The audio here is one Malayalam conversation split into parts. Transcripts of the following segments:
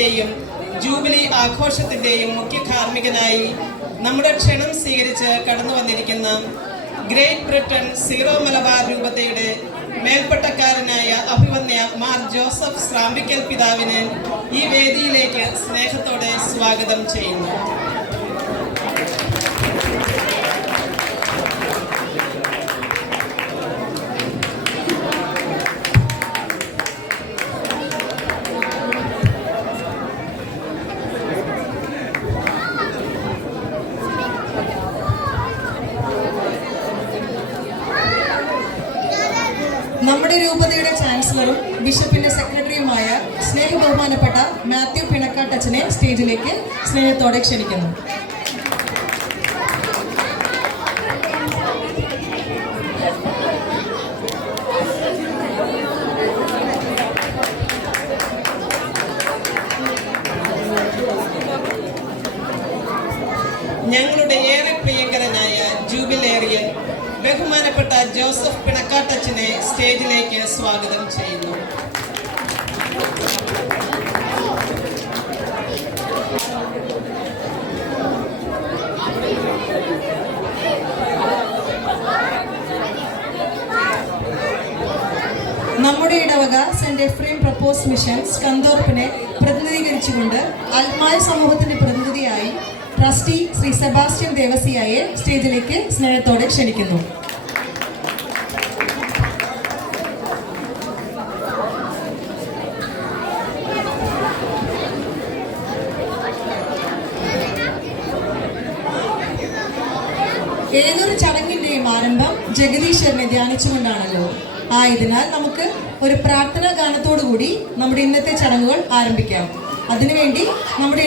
സമ്മേളനത്തിന്റെയും ജൂബിലി ആഘോഷത്തിന്റെയും മുഖ്യ കാർമ്മികനായി നമ്മുടെ ക്ഷണം സ്വീകരിച്ച് കടന്നു വന്നിരിക്കുന്ന ഗ്രേറ്റ് ബ്രിട്ടൻ സീറോ മലബാർ രൂപതയുടെ മേൽപ്പട്ടക്കാരനായ അഭിവന്യ മാർ ജോസഫ് സ്രാമ്പിക്കൽ പിതാവിനെ ഈ വേദിയിലേക്ക് സ്നേഹത്തോടെ സ്വാഗതം ചെയ്യുന്നു. നമ്മുടെ രൂപതയുടെ ചാൻസലറും ബിഷപ്പിന്റെ സെക്രട്ടറിയുമായ സ്നേഹബഹുമാനപ്പെട്ട മാത്യു പിണക്കാട്ടച്ചനെ സ്റ്റേജിലേക്ക് സ്നേഹത്തോടെ ക്ഷണിക്കുന്നു. ഞങ്ങളുടെ ഏറെ പ്രിയങ്കരനായ ജൂബിലേറിയൻ ബഹുമാനപ്പെട്ട ജോസഫ് പിണക്കാട്ടച്ചനെ സ്റ്റേജിലേക്ക് സ്വാഗതം ചെയ്യുന്നു. നമ്മുടെ ഇടവക സെന്റ് എഫ്രൈം പ്രപ്പോസ് മിഷൻസ് കന്തോർപ്പിനെ പ്രതിനിധീകരിച്ചുകൊണ്ട് അൽമായ സമൂഹത്തിന്റെ പ്രതിനിധിയായി ട്രസ്റ്റി ശ്രീ സെബാസ്റ്റ്യൻ ദേവസിയായെ സ്റ്റേജിലേക്ക് സ്നേഹത്തോടെ ക്ഷണിക്കുന്നു. ഏതൊരു ചടങ്ങിന്റെയും ആരംഭം ജഗദീശ്വരനെ ധ്യാനിച്ചുകൊണ്ടാണല്ലോ. ആയതിനാൽ നമുക്ക് ഒരു പ്രാർത്ഥനാ ഗാനത്തോടുകൂടി നമ്മുടെ ഇന്നത്തെ ചടങ്ങുകൾ ആരംഭിക്കാം. അതിനുവേണ്ടി നമ്മുടെ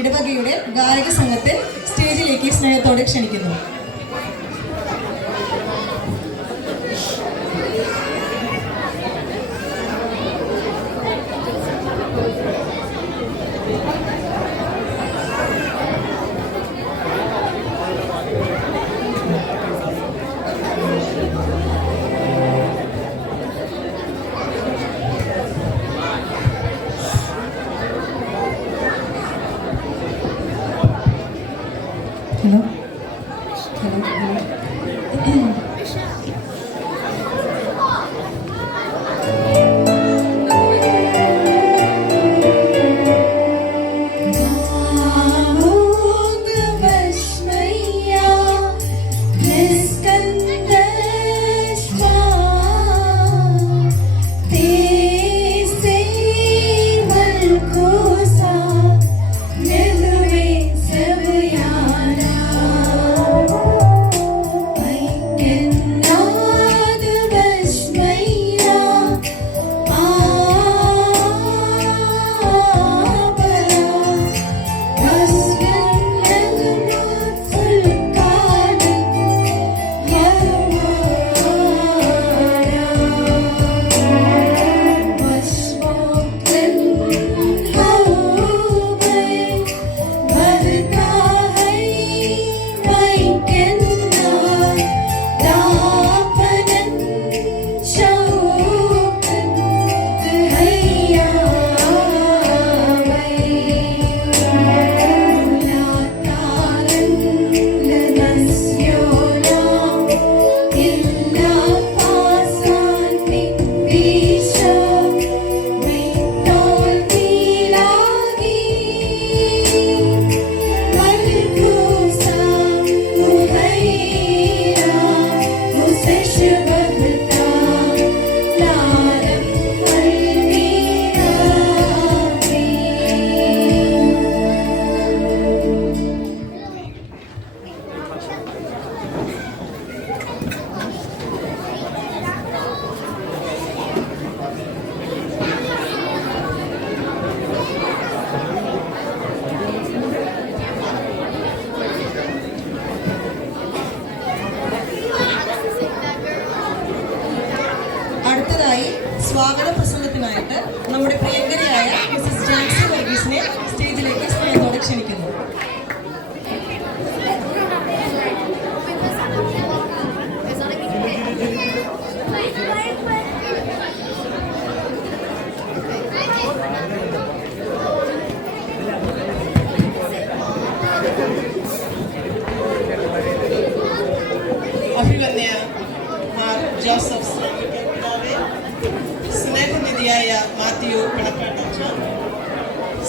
ഇടവകയുടെ ഗായക സംഘത്തെ സ്റ്റേജിലേക്ക് സ്നേഹത്തോടെ ക്ഷണിക്കുന്നു. ഹലോ.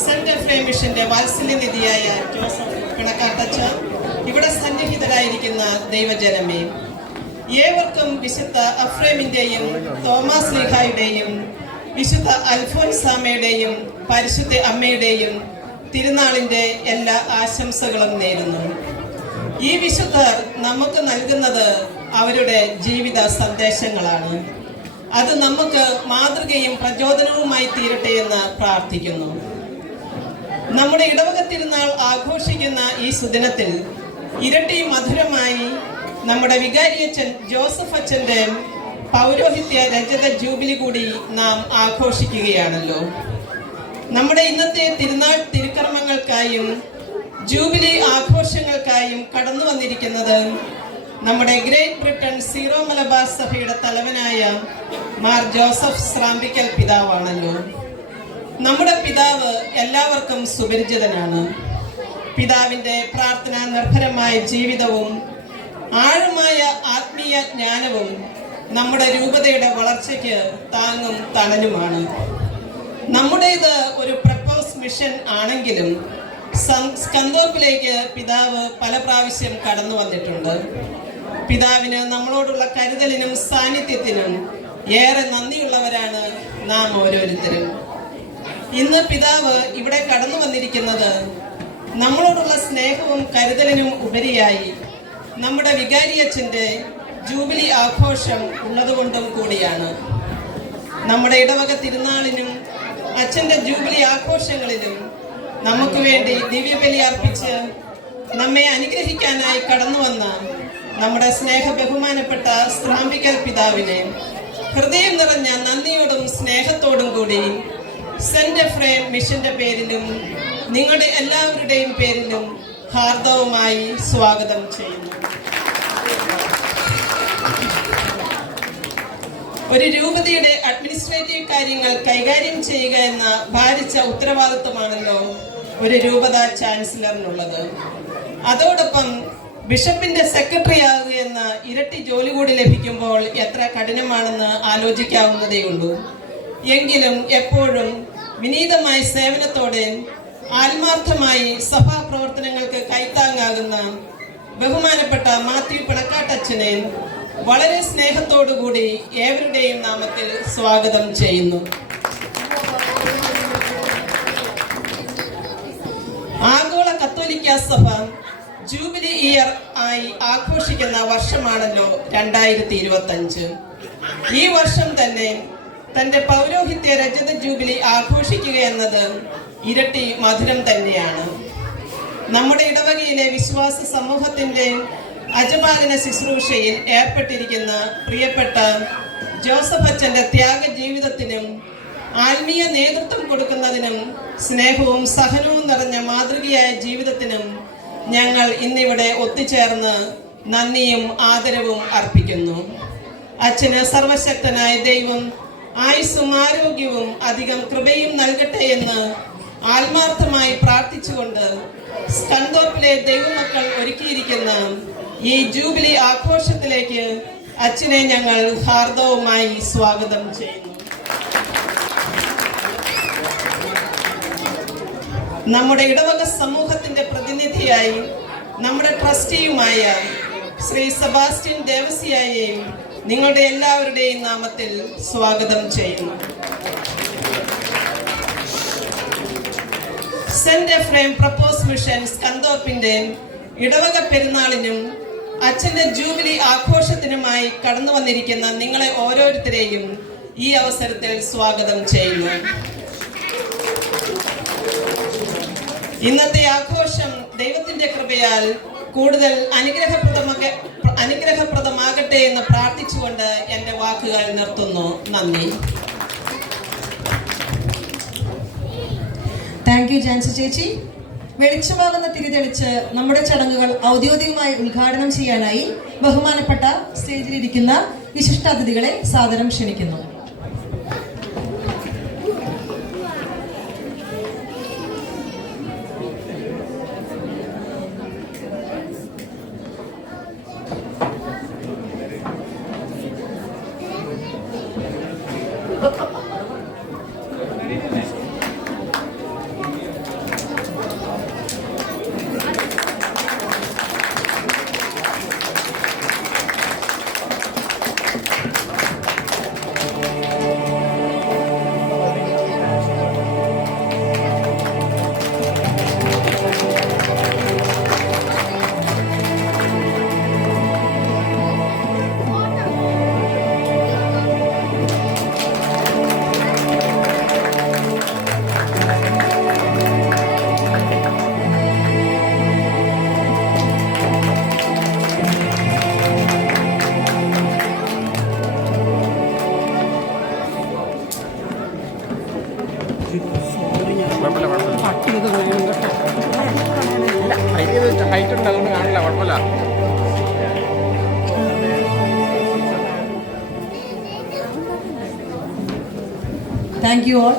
സെന്റ് എഫ്രേം മിഷന്റെ വാത്സല്യനിധിയായ ജോസഫ് പിണക്കാട്ടച്ച, ഇവിടെ സന്നിഹിതരായിരിക്കുന്ന ദൈവജനമേ, ഏവർക്കും വിശുദ്ധ അഫ്രേമിന്റെയും തോമസ് ലീഹായുടെയും വിശുദ്ധ അൽഫോൻസാമയുടെയും പരിശുദ്ധ അമ്മയുടെയും തിരുനാളിന്റെ എല്ലാ ആശംസകളും നേരുന്നു. ഈ വിശുദ്ധർ നമുക്ക് നൽകുന്നത് അവരുടെ ജീവിത സന്ദേശങ്ങളാണ്. അത് നമുക്ക് മാതൃകയും പ്രചോദനവുമായി തീരട്ടെ എന്ന് പ്രാർത്ഥിക്കുന്നു. നമ്മുടെ ഇടവക തിരുനാൾ ആഘോഷിക്കുന്ന ഈ സുദിനത്തിൽ ഇരട്ടി മധുരമായി നമ്മുടെ വികാരിയച്ഛൻ ജോസഫ് അച്ഛന്റെ പൗരോഹിത്യ രജത ജൂബിലി കൂടി നാം ആഘോഷിക്കുകയാണല്ലോ. നമ്മുടെ ഇന്നത്തെ തിരുനാൾ തിരുക്കർമ്മങ്ങൾക്കായും ജൂബിലി ആഘോഷങ്ങൾക്കായും കടന്നു വന്നിരിക്കുന്നത് നമ്മുടെ ഗ്രേറ്റ് ബ്രിട്ടൻ സീറോ മലബാർ സഭയുടെ തലവനായ മാർ ജോസഫ് സ്രാമ്പിക്കൽ പിതാവാണല്ലോ. നമ്മുടെ പിതാവ് എല്ലാവർക്കും സുപരിചിതനാണ്. പിതാവിന്റെ പ്രാർത്ഥനാ നിർഭരമായ ജീവിതവും ആഴമായ ആത്മീയ ജ്ഞാനവും നമ്മുടെ രൂപതയുടെ വളർച്ചയ്ക്ക് താങ്ങും തണലുമാണ്. നമ്മുടേത് ഒരു പ്രപ്പോസ് മിഷൻ ആണെങ്കിലും സ്കന്ദോപ്പിലേക്ക് പിതാവ് പല പ്രാവശ്യം കടന്നു വന്നിട്ടുണ്ട്. പിതാവിന് നമ്മളോടുള്ള കരുതലിനും സാന്നിധ്യത്തിനും ഏറെ നന്ദിയുള്ളവരാണ് നാം ഓരോരുത്തരും. ഇന്ന് പിതാവ് ഇവിടെ കടന്നു വന്നിരിക്കുന്നത് നമ്മളോടുള്ള സ്നേഹവും കരുതലിനും ഉപരിയായി നമ്മുടെ വികാരിയച്ഛന്റെ ജൂബിലി ആഘോഷം ഉള്ളതുകൊണ്ടും കൂടിയാണ്. നമ്മുടെ ഇടവക തിരുനാളിനും അച്ഛന്റെ ജൂബിലി ആഘോഷങ്ങളിലും നമുക്ക് വേണ്ടി ദിവ്യബലി അർപ്പിച്ച് നമ്മെ അനുഗ്രഹിക്കാനായി കടന്നു വന്ന നമ്മുടെ സ്നേഹ ബഹുമാനപ്പെട്ട സ്രാമ്പിക്കൽ പിതാവിനെ ഹൃദയം നിറഞ്ഞ നന്ദിയോടും സ്നേഹത്തോടും കൂടി സെന്റ് എഫ്രേം മിഷന്റെ പേരിലും നിങ്ങളുടെ എല്ലാവരുടെയും പേരിലും ഹാർദവുമായി സ്വാഗതം ചെയ്യുന്നു. ഒരു രൂപതയുടെ അഡ്മിനിസ്ട്രേറ്റീവ് കാര്യങ്ങൾ കൈകാര്യം ചെയ്യുക എന്ന ഭാരിച്ച ഉത്തരവാദിത്വമാണല്ലോ ഒരു രൂപത ചാൻസലറിനുള്ളത്. അതോടൊപ്പം ബിഷപ്പിന്റെ സെക്രട്ടറി ആകുക എന്ന ഇരട്ടി ജോലി കൂടി ലഭിക്കുമ്പോൾ എത്ര കഠിനമാണെന്ന് ആലോചിക്കാവുന്നതേയുള്ളൂ. എങ്കിലും എപ്പോഴും വിനീതമായ സേവനത്തോടെ ആത്മാർത്ഥമായി സഭാ പ്രവർത്തനങ്ങൾക്ക് കൈത്താങ്ങാകുന്ന ബഹുമാനപ്പെട്ട മാത്യു പിണക്കാട്ടച്ഛനെ വളരെ സ്നേഹത്തോടുകൂടി ഏവരുടെയും നാമത്തിൽ സ്വാഗതം ചെയ്യുന്നു. ആഗോള കത്തോലിക്ക സഭ ജൂബിലി ഇയർ ആയി ആഘോഷിക്കുന്ന വർഷമാണല്ലോ 2025. ഈ വർഷം തന്നെ തന്റെ പൗരോഹിത്യ രജത ജൂബിലി ആഘോഷിക്കുക എന്നത് ഇരട്ടി മധുരം തന്നെയാണ്. നമ്മുടെ ഇടവകയിലെ വിശ്വാസ സമൂഹത്തിന്റെ അജപാലന ശുശ്രൂഷയിൽ ഏർപ്പെട്ടിരിക്കുന്ന പ്രിയപ്പെട്ട ജോസഫ് അച്ഛന്റെ ത്യാഗ ജീവിതത്തിനും ആത്മീയ നേതൃത്വം കൊടുക്കുന്നതിനും സ്നേഹവും സഹനവും നിറഞ്ഞ മാതൃകയായ ജീവിതത്തിനും ഞങ്ങൾ ഇന്നിവിടെ ഒത്തുചേർന്ന് നന്ദിയും ആദരവും അർപ്പിക്കുന്നു. അച്ഛന് സർവശക്തനായ ദൈവം ആയുസ്സും ആരോഗ്യവും അധികം കൃപയും നൽകട്ടെ എന്ന് ആത്മാർത്ഥമായി പ്രാർത്ഥിച്ചുകൊണ്ട് സ്കന്ദോപ്പിലെ ദൈവമക്കൾ ഒരുക്കിയിരിക്കുന്ന ഈ ജൂബിലി ആഘോഷത്തിലേക്ക് അച്ഛനെ ഞങ്ങൾ ഹാർദവുമായി സ്വാഗതം ചെയ്യുന്നു. നമ്മുടെ ഇടവക സമൂഹത്തിന്റെ പ്രതിനിധിയായി നമ്മുടെ ട്രസ്റ്റിയുമായ ശ്രീ സെബാസ്റ്റ്യൻ ദേവസിയായെയും നിങ്ങളുടെ എല്ലാവരുടെയും നാമത്തിൽ സ്വാഗതം ചെയ്യുന്നു. സെന്റ് എഫ്രേം പ്രപ്പോസ് മിഷൻ സ്കന്ദോപ്പിന്റെ ഇടവക പെരുന്നാളിനും അച്ഛന്റെ ജൂബിലി ആഘോഷത്തിനുമായി കടന്നു വന്നിരിക്കുന്ന നിങ്ങളെ ഓരോരുത്തരെയും ഈ അവസരത്തിൽ സ്വാഗതം ചെയ്യുന്നു. ഇന്നത്തെ ആഘോഷം ദൈവത്തിന്റെ കൃപയാൽ കൂടുതൽ അനുഗ്രഹപ്രദമാകട്ടെ എന്ന് പ്രാർത്ഥിച്ചുകൊണ്ട് എന്റെ വാക്കുകൾ നിർത്തുന്നു. നന്ദി. താങ്ക് യു ജാൻസി ചേച്ചി. വെളിച്ചമാകുന്ന തിരിതെളിച്ച് നമ്മുടെ ചടങ്ങുകൾ ഔദ്യോഗികമായി ഉദ്ഘാടനം ചെയ്യാനായി ബഹുമാനപ്പെട്ട സ്റ്റേജിലിരിക്കുന്ന വിശിഷ്ടാതിഥികളെ സാദരം ക്ഷണിക്കുന്നു. ഹൈറ്റ് ഉണ്ട്, അതുകൊണ്ട് കാണില്ല, കുഴപ്പമില്ല. Thank you all.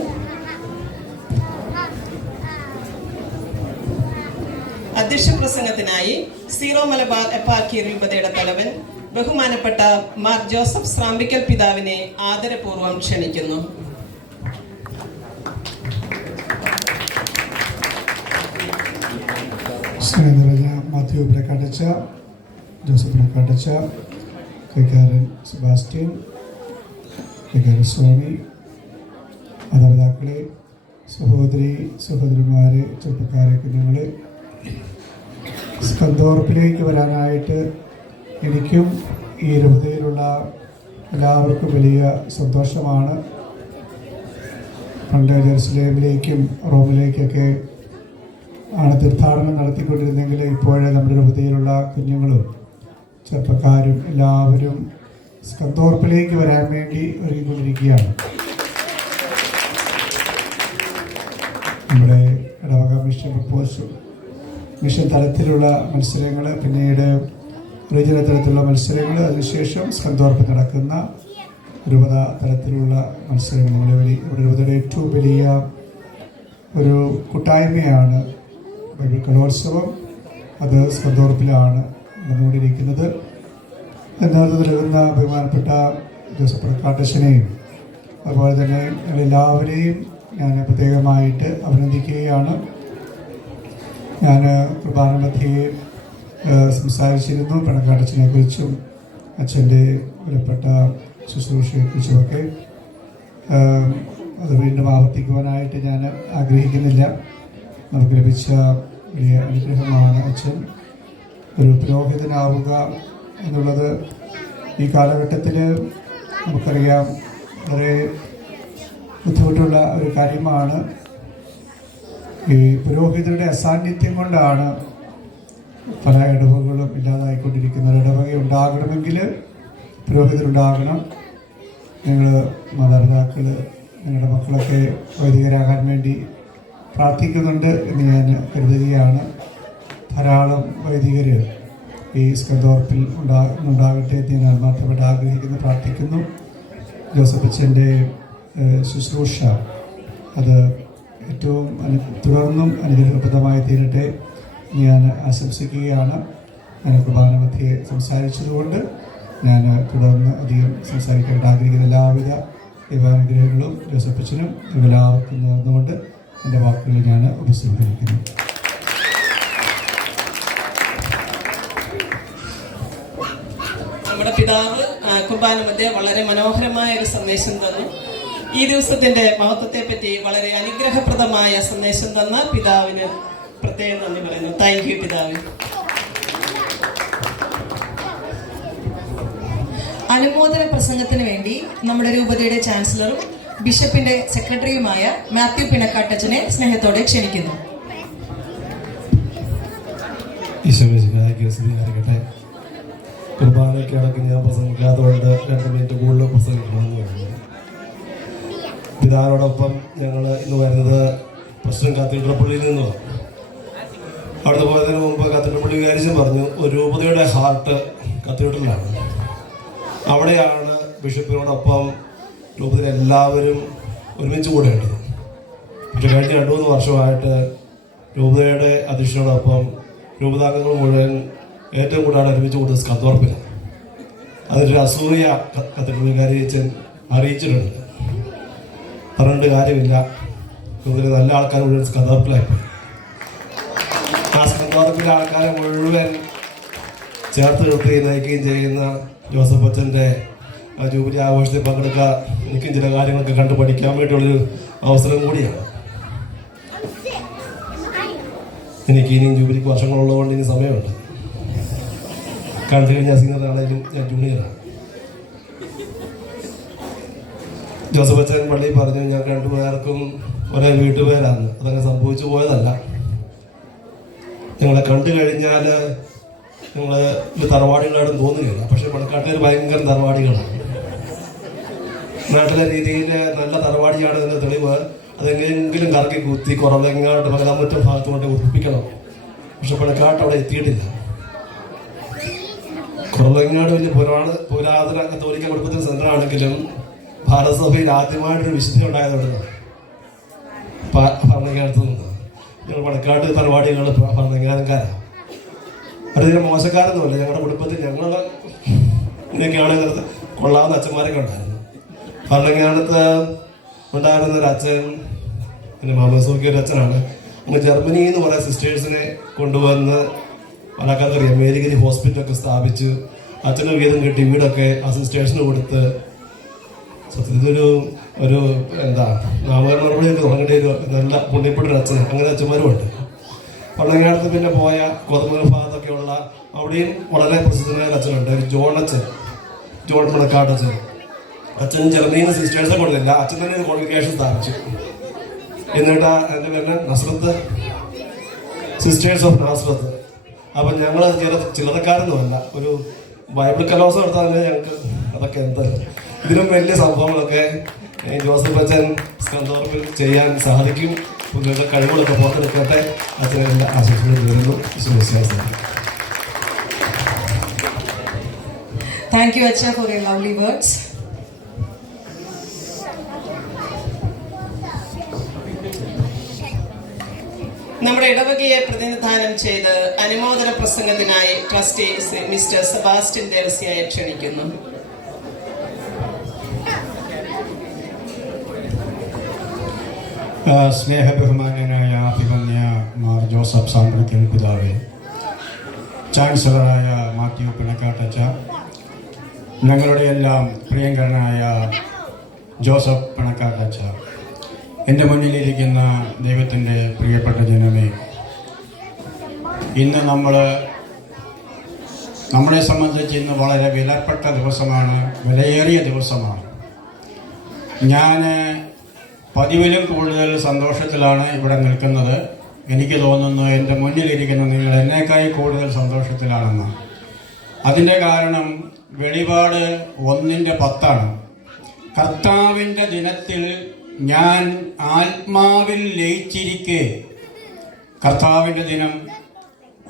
അധ്യക്ഷ പ്രസംഗത്തിനായി സീറോ മലബാർ എപ്പാക്കി രൂപതയുടെ തലവൻ ബഹുമാനപ്പെട്ട മാർ ജോസഫ് സ്രാമ്പിക്കൽ പിതാവിനെ ആദരപൂർവ്വം ക്ഷണിക്കുന്നു. സ്നേഹം നിറഞ്ഞ മാത്യു പ്രക്കാട്ടച്ച, ജോസഫ് പ്രക്കാട്ടച്ച, കൈക്കാരൻ സെബാസ്റ്റ്യൻ, കൈക്കാരൻ സ്വാമി, മാതാപിതാക്കളെ, സഹോദരിമാരെ, ചെറുപ്പക്കാരെ, കുഞ്ഞുങ്ങളെ, സ്കന്ദോർപ്പിലേക്ക് വരാനായിട്ട് എനിക്കും ഈ രൂപതയിലുള്ള എല്ലാവർക്കും വലിയ സന്തോഷമാണ്. പണ്ട് ജെറുസലേമിലേക്കും റോമിലേക്കൊക്കെ ആണ് തീർത്ഥാടനം നടത്തിക്കൊണ്ടിരുന്നെങ്കിൽ ഇപ്പോഴേ നമ്മുടെ രൂപതയിലുള്ള കുഞ്ഞുങ്ങളും ചെറുപ്പക്കാരും എല്ലാവരും സ്കന്ദോർപ്പിലേക്ക് വരാൻ വേണ്ടി ഒരുങ്ങിക്കൊണ്ടിരിക്കുകയാണ്. നമ്മുടെ ഇടവക മിഷൻ തലത്തിലുള്ള മത്സരങ്ങൾ, പിന്നീട് റീജിയണൽ തലത്തിലുള്ള മത്സരങ്ങൾ, അതിനുശേഷം സ്കന്ദോർപ്പ് നടക്കുന്ന രൂപത തലത്തിലുള്ള മത്സരങ്ങൾ. നമ്മുടെ രൂപതയുടെ ഏറ്റവും വലിയ ഒരു കൂട്ടായ്മയാണ് ബൈബിൾ കലോത്സവം. അത് സ്കന്ദോർപ്പിലാണ് നടന്നുകൊണ്ടിരിക്കുന്നത്. നേതൃത്വം നൽകുന്ന ബഹുമാനപ്പെട്ട ജോസഫ് പ്രക്കാട്ടച്ചനെയും അതുപോലെ തന്നെ എല്ലാവരെയും ഞാൻ പ്രത്യേകമായിട്ട് അഭിനന്ദിക്കുകയാണ്. ഞാൻ കുർബാന മധ്യേ സംസാരിച്ചിരുന്നു പണക്കാട്ടച്ചനെ കുറിച്ചും അച്ഛൻ്റെ വിലപ്പെട്ട ശുശ്രൂഷയെക്കുറിച്ചുമൊക്കെ. അത് വീണ്ടും ആവർത്തിക്കുവാനായിട്ട് ഞാൻ ആഗ്രഹിക്കുന്നില്ല. നമുക്ക് ലഭിച്ച വലിയ അനുഗ്രഹമാണ് അച്ഛൻ. ഒരു പുരോഹിതനാവുക എന്നുള്ളത് ഈ കാലഘട്ടത്തിൽ നമുക്കറിയാം വളരെ ബുദ്ധിമുട്ടുള്ള ഒരു കാര്യമാണ്. ഈ പുരോഹിതരുടെ അസാന്നിധ്യം കൊണ്ടാണ് പല ഇടവകകളും ഇല്ലാതായിക്കൊണ്ടിരിക്കുന്നത്. ഇടവക ഉണ്ടാകണമെങ്കിൽ പുരോഹിതരുണ്ടാകണം. നിങ്ങൾ മാതാപിതാക്കൾ, നിങ്ങളുടെ മക്കളൊക്കെ വൈദികരാകാൻ വേണ്ടി പ്രാർത്ഥിക്കുന്നുണ്ട് എന്ന് ഞാൻ കരുതുകയാണ്. ധാരാളം വൈദികർ ഈ സ്കന്ദോർപ്പിൽ ഉണ്ടാകട്ടെ എന്ന് ഞാൻ ആത്മാർത്ഥമായിട്ട് ആഗ്രഹിക്കുന്നു, പ്രാർത്ഥിക്കുന്നു. ജോസഫ് അച്ഛൻ്റെ ശുശ്രൂഷ അത് ഏറ്റവും തുടർന്നും അനുഗ്രഹപ്രദമായി തീരട്ടെ എന്ന് ഞാൻ ആശംസിക്കുകയാണ്. ഞാൻ കുർബാന മധ്യേ സംസാരിച്ചതുകൊണ്ട് ഞാൻ തുടർന്ന് അധികം സംസാരിക്കേണ്ട ആഗ്രഹിക്കുന്ന എല്ലാവിധ ദൈവാനുഗ്രഹങ്ങളും ജോസഫ് അച്ഛനും എല്ലാവർക്കും നേർന്നുകൊണ്ട് എൻ്റെ വാക്കുകൾ ഞാൻ ഉപസംഹരിക്കുന്നു. നമ്മുടെ പിതാവ് കുർബാന മധ്യേ വളരെ മനോഹരമായ ഒരു സന്ദേശം തന്നു. ഈ ദിവസത്തിന്റെ മഹത്വത്തെ പറ്റി വളരെ അനുഗ്രഹപ്രദമായ സന്ദേശം തന്ന പിതാവിന് പ്രത്യേകം നന്ദി പറയുന്നു. താങ്ക് യു പിതാവ്. അനുമോദന പ്രസംഗത്തിന് വേണ്ടി നമ്മുടെ രൂപതയുടെ ചാൻസലറും ബിഷപ്പിന്റെ സെക്രട്ടറിയുമായ മാത്യു പിണക്കാട്ടച്ചനെ സ്നേഹത്തോടെ ക്ഷണിക്കുന്നു. കുർബാനയ്ക്ക് അടക്കം ഞാൻ പ്രസംഗിക്കാത്തതുകൊണ്ട് 2 മിനിറ്റ് കൂടുതൽ പ്രസംഗിക്കണമെന്ന് പറഞ്ഞു. പിതാവിനോടൊപ്പം ഞങ്ങൾ ഇന്ന് വരുന്നത് പ്രസിഡന്റ് കത്തീഡ്രൽ പള്ളിയിൽ നിന്നുമാണ്. അവിടുത്തെ പോയതിനു മുമ്പ് കത്തീഡ്രൽ പള്ളി വികാരിച്ചും പറഞ്ഞു ഒരു രൂപതയുടെ ഹാർട്ട് കത്തീഡ്രലാണ്. അവിടെയാണ് ബിഷപ്പിനോടൊപ്പം രൂപതയിൽ എല്ലാവരും ഒരുമിച്ച് കൂടേണ്ടത്. പക്ഷെ കഴിഞ്ഞ 2-3 വർഷമായിട്ട് രൂപതയുടെ അധ്യക്ഷനോടൊപ്പം രൂപതാംഗങ്ങൾ മുഴുവൻ ഏറ്റവും കൂടുതൽ ഒരുമിച്ച് കൂടുന്നത് സ്കന്ദോർപ്പിലാണ്. അതിൻ്റെ അസൂയ കത്തീഡ്രൽ വികാരി അച്ഛൻ അറിയിച്ചിട്ടുണ്ട്. പറഞ്ഞിട്ട് കാര്യമില്ല, രൂപതയിൽ നല്ല ആൾക്കാർ മുഴുവൻ സ്കന്ദോർപ്പിലായിപ്പോയി. ആ സ്കന്ദോർപ്പിലെ ആൾക്കാരെ മുഴുവൻ ചേർത്ത് നിർത്തുകയും നയിക്കുകയും ചെയ്യുന്ന ജോസഫ് അച്ഛൻ്റെ ആ ജൂബിലി ആഘോഷത്തിൽ പങ്കെടുക്കാൻ എനിക്കും ചില കാര്യങ്ങളൊക്കെ കണ്ട് പഠിക്കാൻ വേണ്ടിയുള്ളൊരു അവസരം കൂടിയാണ്. എനിക്ക് ഇനിയും ജൂബിലിക്ക് വർഷങ്ങളുള്ളതുകൊണ്ട് ഇനി സമയമുണ്ട്. കണ്ടു കഴിഞ്ഞാൽ സീനിയറാണെങ്കിലും ഞാൻ ജൂനിയറാണ്. ജോസഫ് അച്ഛൻ പള്ളി പറഞ്ഞു ഞാൻ 2 പേർക്കും ഒരേ വീട്ടുപേരാണ്. അതങ്ങനെ സംഭവിച്ചു പോയതല്ല. ഞങ്ങളെ കണ്ടു കഴിഞ്ഞാൽ ഞങ്ങൾ തറവാടികളായിട്ടും തോന്നുകയില്ല. പക്ഷെ പണക്കാട്ടുകാർ ഭയങ്കര തറവാടികളാണ്. നാട്ടിലെ രീതിയിൽ നല്ല തറവാടിയാണെന്നതിൻ്റെ തെളിവ് അതെങ്ങനെയെങ്കിലും കറക്കി കുത്തി കുറവെങ്ങാണ്ട് പകലാമറ്റം ഭാഗത്ത് കൊണ്ട് ഉറപ്പിക്കണം. പക്ഷെ പണക്കാട്ട് അവിടെ എത്തിയിട്ടില്ല. കുറവെങ്ങാട് വലിയ പുരാതന കത്തോലിക്ക കുടുംബത്തിന് സെന്റർ ആണെങ്കിലും ഭാരതസഭയിൽ ആദ്യമായിട്ടൊരു വിശുദ്ധി ഉണ്ടായതുകൊണ്ട് ഭരണങ്ങാനത്ത് നിന്ന് ഞങ്ങൾ പണക്കാട്ട് തറവാടികൾ ഭരണങ്ങാനക്കാരാണ്. അതിന് മോശക്കാരൊന്നുമില്ല. ഞങ്ങളുടെ കുടുംബത്തിൽ ഞങ്ങൾ ഇങ്ങനെയൊക്കെയാണ് കൊള്ളാവുന്ന അച്ഛന്മാരൊക്കെ ഉണ്ടായിരുന്നു. ഭരണങ്ങാനത്ത് ഉണ്ടായിരുന്ന ഒരു അച്ഛൻ, പിന്നെ മാമസൂക്കി ഒരു അച്ഛനാണ്. നമ്മൾ ജർമ്മനിയിൽ നിന്ന് കുറേ സിസ്റ്റേഴ്സിനെ കൊണ്ടുവന്ന് പാലക്കാട് മേരിഗിരി ഹോസ്പിറ്റലൊക്കെ സ്ഥാപിച്ച് അച്ഛന് വീതം കിട്ടി വീടൊക്കെ ആ സിസ്റ്റേഴ്സിന് കൊടുത്ത് സത്യത്തിൽ ഒരു എന്താ നാമകരണ നടപടിയൊക്കെ തുടങ്ങേണ്ട ഒരു നല്ല പുണ്യപ്പെട്ട ഒരു അച്ഛൻ. അങ്ങനെ അച്ഛന്മാരും ഉണ്ട്. പള്ളങ്ങാടത്ത് പിന്നെ പോയ കൊതമംഗല ഭാഗത്തൊക്കെയുള്ള അവിടെയും വളരെ പ്രസിദ്ധമായ അച്ഛനുണ്ട്. ജോൺ മണക്കാട്ടച്ഛൻ. അച്ഛൻ ജർമ്മനിയിൽ നിന്ന് സിസ്റ്റേഴ്സെ കൊണ്ടില്ല, അച്ഛൻ തന്നെ ഒരു കോൺഗ്രിഗേഷൻ സ്ഥാപിച്ചു. എന്നിട്ട് എൻ്റെ പേര് നസ്രത്ത്, സിസ്റ്റേഴ്സ് ഓഫ് നാസ്രത്ത്. അപ്പം ഞങ്ങൾ ചില്ലറക്കാരൊന്നുമല്ല, ഒരു ബൈബിൾ കലോത്സവം നടത്താൻ ഞങ്ങൾക്ക് അതൊക്കെ എന്താ ഇതിലും വലിയ സംഭവങ്ങളൊക്കെ ജോസഫ് അച്ഛൻ സ്കന്ധോർപ്പിൽ ചെയ്യാൻ സാധിക്കും. പുതിയ കഴിവുകളൊക്കെ പുറത്തെടുക്കട്ടെ. അച്ഛനെല്ലാം ആശംസകൾ നേരുന്നു. Thank you, Acha, for your lovely words. നമ്മുടെ ഇടവകയെ പ്രതിനിധാനം ചെയ്ത് അനുമോദന പ്രസംഗത്തിനായി ട്രസ്റ്റി മിസ്റ്റർ സെബാസ്റ്റ്യൻ ദേവസ്യയെ ക്ഷണിക്കുന്നു. സ്നേഹബഹുമാന്യനായ അഭിമന്യ മാർ ജോസഫ് സാമ്പ്രക്കൽ പിതാവേ, ചാൻസലറായ മാത്യു പിണക്കാട്ടച്ച, ഞങ്ങളുടെ എല്ലാം പ്രിയങ്കരനായ ജോസഫ് പിണക്കാട്ടച്ച, എൻ്റെ മുന്നിലിരിക്കുന്ന ദൈവത്തിൻ്റെ പ്രിയപ്പെട്ട ജനമേ, ഇന്ന് നമ്മളെ സംബന്ധിച്ച് ഇന്ന് വളരെ വിലപ്പെട്ട ദിവസമാണ്, വിലയേറിയ ദിവസമാണ്. ഞാൻ പതിവിലും കൂടുതൽ സന്തോഷത്തിലാണ് ഇവിടെ നിൽക്കുന്നത്. എനിക്ക് തോന്നുന്നു എൻ്റെ മുന്നിലിരിക്കുന്ന നിങ്ങൾ എന്നേക്കായി കൂടുതൽ സന്തോഷത്തിലാണെന്ന്. അതിൻ്റെ കാരണം വെളിപാട് 1:10 കർത്താവിൻ്റെ ദിനത്തിൽ ഞാൻ ആത്മാവിൽ ലയിച്ചിരിക്കെ. കർത്താവിൻ്റെ ദിനം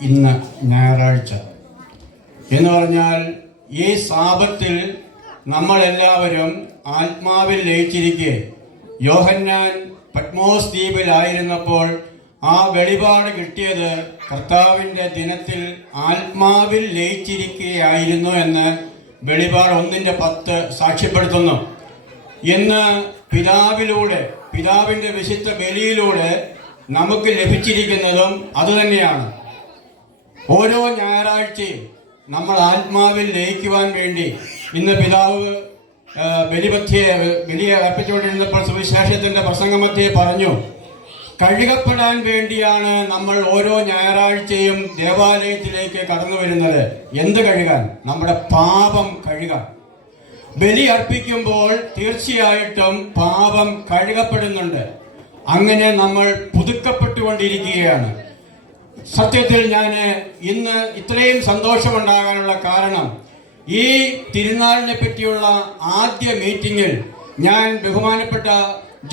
ഇന്ന് ഞായറാഴ്ച എന്ന് പറഞ്ഞാൽ ഈ സാബത്തിൽ നമ്മളെല്ലാവരും ആത്മാവിൽ ലയിച്ചിരിക്കെ. യോഹന്നാൻ പത്മോസ് ദ്വീപിലായിരുന്നപ്പോൾ ആ വെളിപാട് കിട്ടിയത് കർത്താവിൻ്റെ ദിനത്തിൽ ആത്മാവിൽ ലയിച്ചിരിക്കുകയായിരുന്നു എന്ന് വെളിപാട് 1:10 സാക്ഷ്യപ്പെടുത്തുന്നു. ഇന്ന് പിതാവിൻ്റെ വിശുദ്ധ ബലിയിലൂടെ നമുക്ക് ലഭിച്ചിരിക്കുന്നതും അതുതന്നെയാണ്. ഓരോ ഞായറാഴ്ചയും നമ്മൾ ആത്മാവിൽ ലയിക്കുവാൻ വേണ്ടി ഇന്ന് പിതാവ് ബലിയെ അർപ്പിച്ചുകൊണ്ടിരുന്നപ്പോൾ സുവിശേഷത്തിന്റെ പ്രസംഗമധ്യേ പറഞ്ഞു, കഴുകപ്പെടാൻ വേണ്ടിയാണ് നമ്മൾ ഓരോ ഞായറാഴ്ചയും ദേവാലയത്തിലേക്ക് കടന്നു വരുന്നത്. എന്ത് കഴുകാൻ? നമ്മുടെ പാപം കഴുകാൻ. ബലി അർപ്പിക്കുമ്പോൾ തീർച്ചയായിട്ടും പാപം കഴുകപ്പെടുന്നുണ്ട്. അങ്ങനെ നമ്മൾ പുതുക്കപ്പെട്ടുകൊണ്ടിരിക്കുകയാണ്. സത്യത്തിൽ ഞാൻ ഇന്ന് ഇത്രയും സന്തോഷമുണ്ടാകാനുള്ള കാരണം, ഈ തിരുനാളിനെ പറ്റിയുള്ള ആദ്യ മീറ്റിംഗിൽ ഞാൻ ബഹുമാനപ്പെട്ട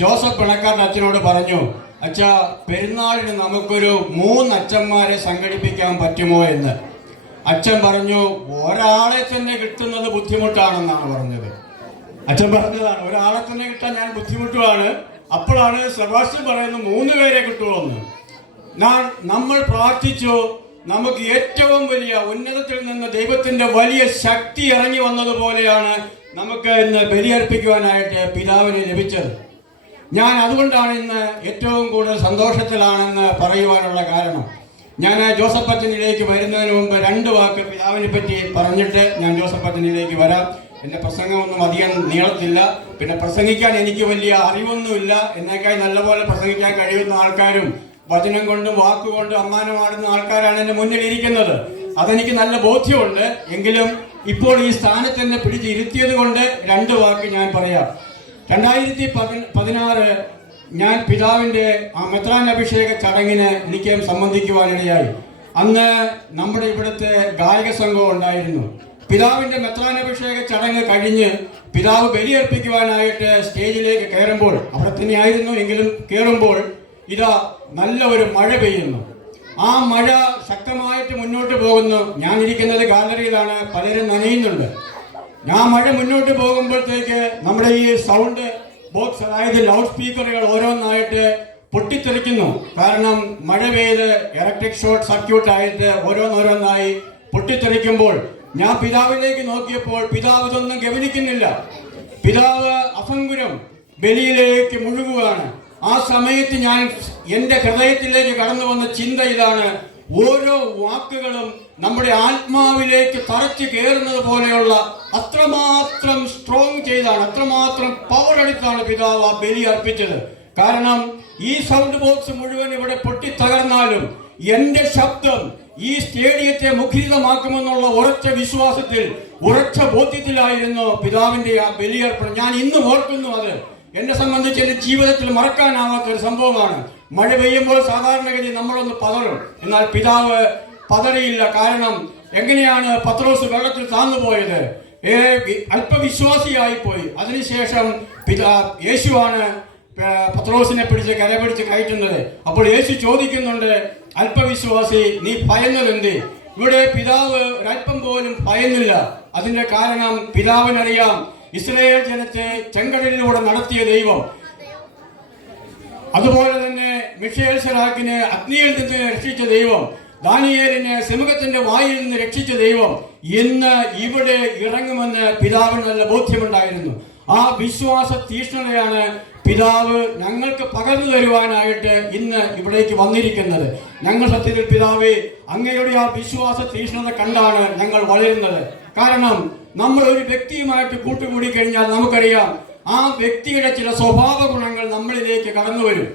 ജോസഫ് പിണക്കാട്ട് അച്ഛനോട് പറഞ്ഞു, അച്ഛാ, പെരുന്നാളിന് നമുക്കൊരു 3 അച്ഛന്മാരെ സംഘടിപ്പിക്കാൻ പറ്റുമോ എന്ന്. അച്ഛൻ പറഞ്ഞു, ഒരാളെ തന്നെ കിട്ടുന്നത് ബുദ്ധിമുട്ടാണെന്നാണ് പറഞ്ഞത്. അച്ഛൻ പറഞ്ഞതാണ്, ഒരാളെ തന്നെ കിട്ടാൻ ഞാൻ ബുദ്ധിമുട്ടുമാണ്. അപ്പോഴാണ് സെബാസ്റ്റ്യൻ പറയുന്നത് 3 പേരെ കിട്ടുമെന്ന്. നമ്മൾ പ്രാർത്ഥിച്ചു. നമുക്ക് ഏറ്റവും വലിയ ഉന്നതത്തിൽ നിന്ന് ദൈവത്തിന്റെ വലിയ ശക്തി ഇറങ്ങി വന്നതുപോലെയാണ് നമുക്ക് ഇന്ന് ബലിയർപ്പിക്കുവാനായിട്ട് പിതാവിന് ലഭിച്ചത്. ഞാൻ അതുകൊണ്ടാണ് ഇന്ന് ഏറ്റവും കൂടുതൽ സന്തോഷത്തിലാണെന്ന് പറയുവാനുള്ള കാരണം. ഞാൻ ജോസഫ് അച്ഛനിലേക്ക് വരുന്നതിന് മുമ്പ് 2 വാക്ക് പിതാവിനെ പറ്റി പറഞ്ഞിട്ട് ഞാൻ ജോസഫ് അച്ഛനിലേക്ക് വരാം. എൻ്റെ പ്രസംഗമൊന്നും അധികം നീളത്തില്ല. പിന്നെ പ്രസംഗിക്കാൻ എനിക്ക് വലിയ അറിവൊന്നുമില്ല. എന്നേക്കാൾ നല്ലപോലെ പ്രസംഗിക്കാൻ കഴിയുന്ന ആൾക്കാരും വചനം കൊണ്ടും വാക്കുകൊണ്ടും അമ്മാനമാടുന്ന ആൾക്കാരാണ് എൻ്റെ മുന്നിൽ ഇരിക്കുന്നത്. അതെനിക്ക് നല്ല ബോധ്യമുണ്ട്. എങ്കിലും ഇപ്പോൾ ഈ സ്ഥാനത്ത് എന്നെ പിടിച്ചിരുത്തിയത് കൊണ്ട് 2 വാക്ക് ഞാൻ പറയാം. 2016 ഞാൻ പിതാവിന്റെ ആ മെത്രാൻ അഭിഷേക ചടങ്ങിന് എനിക്ക് സംബന്ധിക്കുവാനിടയായി. അന്ന് നമ്മുടെ ഇവിടുത്തെ ഗായക സംഘം ഉണ്ടായിരുന്നു. പിതാവിന്റെ മെത്രാനഭിഷേക ചടങ്ങ് കഴിഞ്ഞ് പിതാവ് ബലിയർപ്പിക്കുവാനായിട്ട് സ്റ്റേജിലേക്ക് കയറുമ്പോൾ, അവിടെ തന്നെയായിരുന്നു എങ്കിലും കയറുമ്പോൾ ഇതാ നല്ല ഒരു മഴ പെയ്യുന്നു. ആ മഴ ശക്തമായിട്ട് മുന്നോട്ട് പോകുന്നു. ഞാനിരിക്കുന്നത് ഗാലറിയിലാണ്, പലരും നനയുന്നുണ്ട്. ആ മഴ മുന്നോട്ട് പോകുമ്പോഴത്തേക്ക് നമ്മുടെ ഈ സൗണ്ട് ബോക്സ്, അതായത് ലൗഡ് സ്പീക്കറുകൾ ഓരോന്നായിട്ട് പൊട്ടിത്തെറിക്കുന്നു. കാരണം മഴ പെയ്ത് ഇലക്ട്രിക് ഷോർട്ട് സർക്യൂട്ട് ആയിട്ട് ഓരോന്നോരോന്നായി പൊട്ടിത്തെറിക്കുമ്പോൾ ഞാൻ പിതാവിലേക്ക് നോക്കിയപ്പോൾ പിതാവ് ഇതൊന്നും ഗവനിക്കുന്നില്ല. പിതാവ് അസംഗുരം ബലിയിലേക്ക് മുഴുകുകയാണ്. ആ സമയത്ത് ഞാൻ എന്റെ ഹൃദയത്തിലേക്ക് കടന്നു വന്ന ചിന്ത ഇതാണ്: ഓരോ വാക്കുകളും നമ്മുടെ ആത്മാവിലേക്ക് തറച്ചു കയറുന്നത് പോലെയുള്ള അത്രമാത്രം സ്ട്രോങ് ചെയ്താണ്, അത്രമാത്രം പവർ എടുത്താണ് പിതാവ് ആ ബലി അർപ്പിച്ചത്. കാരണം ഈ സൗണ്ട് ബോക്സ് മുഴുവൻ ഇവിടെ പൊട്ടിത്തകർന്നാലും എന്റെ ശബ്ദം ഈ സ്റ്റേഡിയത്തെ മുഖരിതമാക്കുമെന്നുള്ള ഉറച്ച വിശ്വാസത്തിൽ, ഉറച്ച ബോധ്യത്തിലായിരുന്നു പിതാവിന്റെ ആ ബലിയർപ്പണം. ഞാൻ ഇന്നും ഓർക്കുന്നു. അത് എന്നെ സംബന്ധിച്ച് എന്റെ ജീവിതത്തിൽ മറക്കാനാവാത്ത ഒരു സംഭവമാണ്. മഴ പെയ്യുമ്പോൾ സാധാരണഗതി നമ്മളൊന്ന് പതറും, എന്നാൽ പിതാവ് പതറിയില്ല. കാരണം എങ്ങനെയാണ് പത്രോസ് വെള്ളത്തിൽ താന്നുപോയത്? അല്പവിശ്വാസിയായി പോയി. അതിനുശേഷം യേശുവാണ് പത്രോസിനെ പിടിച്ച് കരപിടിച്ച് കയറ്റുന്നത്. അപ്പോൾ യേശു ചോദിക്കുന്നുണ്ട്, അല്പവിശ്വാസി, നീ ഭയന്നതെന്തേ? ഇവിടെ പിതാവ് ഒരല്പം പോലും ഭയന്നില്ല. അതിന്റെ കാരണം പിതാവിനറിയാം, ഇസ്രായേൽ ജനത്തെ ചെങ്കടലിലൂടെ നടത്തിയ ദൈവം, അതുപോലെ തന്നെ മിഷേൽ ശരാക്കിനെ അഗ്നിയിൽ നിന്ന് രക്ഷിച്ച ദൈവം, ദാനിയേലിനെ സിംഹത്തിന്റെ വായിൽ നിന്ന് രക്ഷിച്ച ദൈവം ഇന്ന് ഇവിടെ ഇറങ്ങുമെന്ന് പിതാവിന് നല്ല ബോധ്യമുണ്ടായിരുന്നു. ആ വിശ്വാസ തീഷ്ണതയാണ് പിതാവ് ഞങ്ങൾക്ക് പകർന്നു തരുവാനായിട്ട് ഇന്ന് ഇവിടേക്ക് വന്നിരിക്കുന്നത്. ഞങ്ങൾ സത്യത്തിൽ പിതാവേ, അങ്ങയുടെ ആ വിശ്വാസ തീഷ്ണത കണ്ടാണ് ഞങ്ങൾ വളരുന്നത്. കാരണം നമ്മൾ ഒരു വ്യക്തിയുമായിട്ട് കൂട്ടുകൂടി കഴിഞ്ഞാൽ നമുക്കറിയാം ആ വ്യക്തിയുടെ ചില സ്വഭാവ ഗുണങ്ങൾ നമ്മളിലേക്ക് കടന്നു വരും.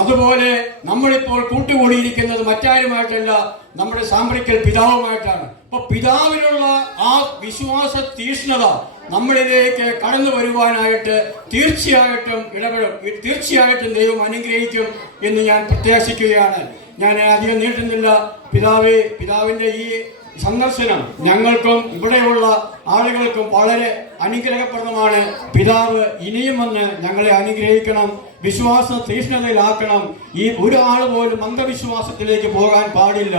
അതുപോലെ നമ്മളിപ്പോൾ കൂട്ടുകൂടിയിരിക്കുന്നത് മറ്റാരുമായിട്ടല്ല, നമ്മുടെ സാമ്പ്രിക്കൽ പിതാവുമായിട്ടാണ്. അപ്പൊ പിതാവിനുള്ള ആ വിശ്വാസ തീഷ്ണത നമ്മളിലേക്ക് കടന്നു വരുവാനായിട്ട് തീർച്ചയായിട്ടും ഇടപെടും. തീർച്ചയായിട്ടും ദൈവം അനുഗ്രഹിക്കും എന്ന് ഞാൻ പ്രത്യാശിക്കുകയാണ്. ഞാൻ അധികം നീട്ടുന്നില്ല. പിതാവിന്റെ ഈ സന്ദർശനം ഞങ്ങൾക്കും ഇവിടെയുള്ള ആളുകൾക്കും വളരെ അനുഗ്രഹപ്രദമാണ്. പിതാവ് ഇനിയും വന്ന് ഞങ്ങളെ അനുഗ്രഹിക്കണം, വിശ്വാസ തീഷ്ണതയിലാക്കണം. ഈ ഒരാൾ പോലും അന്ധവിശ്വാസത്തിലേക്ക് പോകാൻ പാടില്ല.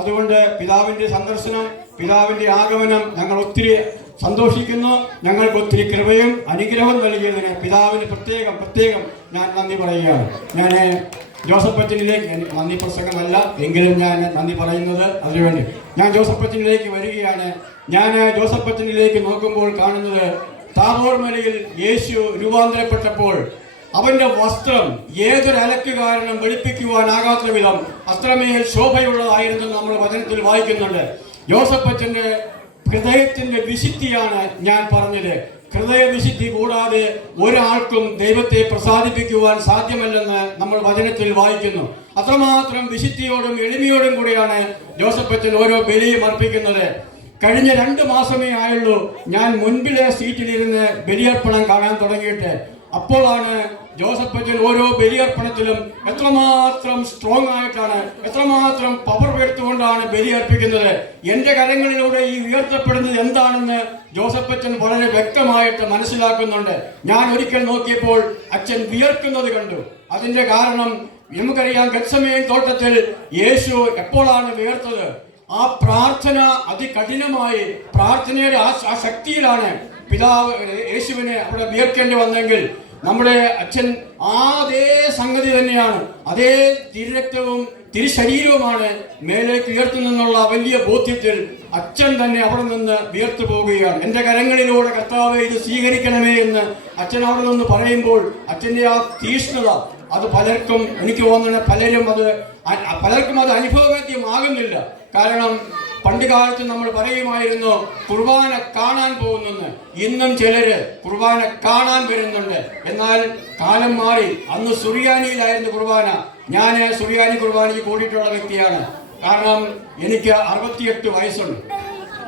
അതുകൊണ്ട് പിതാവിന്റെ സന്ദർശനം, പിതാവിന്റെ ആഗമനം ഞങ്ങൾ ഒത്തിരി സന്തോഷിക്കുന്നു. ഞങ്ങൾക്ക് ഒത്തിരി കൃപയും അനുഗ്രഹവും നൽകിയതിന് പിതാവിന് പ്രത്യേകം ഞാൻ നന്ദി പറയുകയാണ്. ഞാൻ ജോസഫ് അച്ഛനിലേക്ക്, നന്ദി പ്രസംഗമല്ല എങ്കിലും ഞാൻ നന്ദി പറയുന്നത് അതിനുവേണ്ടി ഞാൻ ജോസഫ് അച്ഛനിലേക്ക് വരികയാണ്. ഞാൻ ജോസഫ് അച്ഛനിലേക്ക് നോക്കുമ്പോൾ കാണുന്നത്, താബോർ മലയിൽ യേശു രൂപാന്തരപ്പെട്ടപ്പോൾ അവന്റെ വസ്ത്രം ഏതൊരു അലക്കുകാരനും വെളുപ്പിക്കുവാനാകാത്ത വിധം അത്രമേൽ ശോഭയുള്ളതായിരുന്നു നമ്മൾ വചനത്തിൽ വായിക്കുന്നുണ്ട്. ജോസഫ് അച്ഛന്റെ ഹൃദയത്തിന്റെ വിശുദ്ധിയാണ് ഞാൻ പറഞ്ഞത്. ഹൃദയവിശുദ്ധി കൂടാതെ ഒരാൾക്കും ദൈവത്തെ പ്രസാദിപ്പിക്കുവാൻ സാധ്യമല്ലെന്ന് നമ്മൾ വചനത്തിൽ വായിക്കുന്നു. അത്രമാത്രം വിശുദ്ധിയോടും എളിമയോടും കൂടിയാണ് ജോസഫ് അച്ഛൻ ഓരോ ബലിയും അർപ്പിക്കുന്നത്. കഴിഞ്ഞ 2 മാസമേ ആയുള്ളൂ ഞാൻ മുൻപിലെ സീറ്റിലിരുന്ന് ബലിയർപ്പണം കാണാൻ തുടങ്ങിയിട്ട്. അപ്പോഴാണ് ജോസഫ് അച്ഛൻ ഓരോ ബലിയർപ്പണത്തിലും എത്രമാത്രം സ്ട്രോങ് ആയിട്ടാണ്, എത്രമാത്രം പവർ എടുത്തുകൊണ്ടാണ് ബലി അർപ്പിക്കുന്നത്. എന്റെ കരങ്ങളിലൂടെ ഈ ഉയർത്തപ്പെടുന്നത് എന്താണെന്ന് ജോസഫ് അച്ഛൻ വളരെ വ്യക്തമായിട്ട് മനസ്സിലാക്കുന്നുണ്ട്. ഞാൻ ഒരിക്കൽ നോക്കിയപ്പോൾ അച്ഛൻ വിയർക്കുന്നത് കണ്ടു. അതിന്റെ കാരണം നമുക്കറിയാം, ഗത്സമേൻ തോട്ടത്തിൽ യേശു എപ്പോഴാണ് വിയർത്തത്? ആ പ്രാർത്ഥന അതികഠിനമായി, പ്രാർത്ഥനയുടെ ആ ശക്തിയിലാണ് പിതാവ് യേശുവിനെ അവിടെ വിയർക്കേണ്ടി വന്നെങ്കിൽ നമ്മുടെ അച്ഛൻ അതേ സംഗതി തന്നെയാണ്, അതേ തിരുരക്തവും തിരുശരീരവുമാണ് മേലേക്ക് ഉയർത്തുന്നുള്ള വലിയ ബോധ്യത്തിൽ അച്ഛൻ തന്നെ അവിടെ നിന്ന് വിയർത്തു പോവുകയാണ്. എന്റെ കരങ്ങളിലൂടെ കർത്താവേ ഇത് സ്വീകരിക്കണമേ എന്ന് അച്ഛൻ അവിടെ നിന്ന് പറയുമ്പോൾ അച്ഛന്റെ ആ തീഷ്ണത അത് പലർക്കും, എനിക്ക് തോന്നുന്ന പലർക്കും അത് അനുഭവവേദ്യമാകുന്നില്ല. കാരണം പണ്ട് കാലത്ത് നമ്മൾ പറയുമായിരുന്നു കുർബാന കാണാൻ പോകുന്നെന്ന്. ഇന്നും ചിലര് കുർബാന കാണാൻ വരുന്നുണ്ട്. എന്നാൽ കാലം മാറി. അന്ന് സുറിയാനിയിലായിരുന്നു കുർബാന. ഞാൻ സുറിയാനി കുർബാനയ്ക്ക് കൂടിയിട്ടുള്ള വ്യക്തിയാണ്. കാരണം എനിക്ക് 68 വയസ്സുണ്ട്.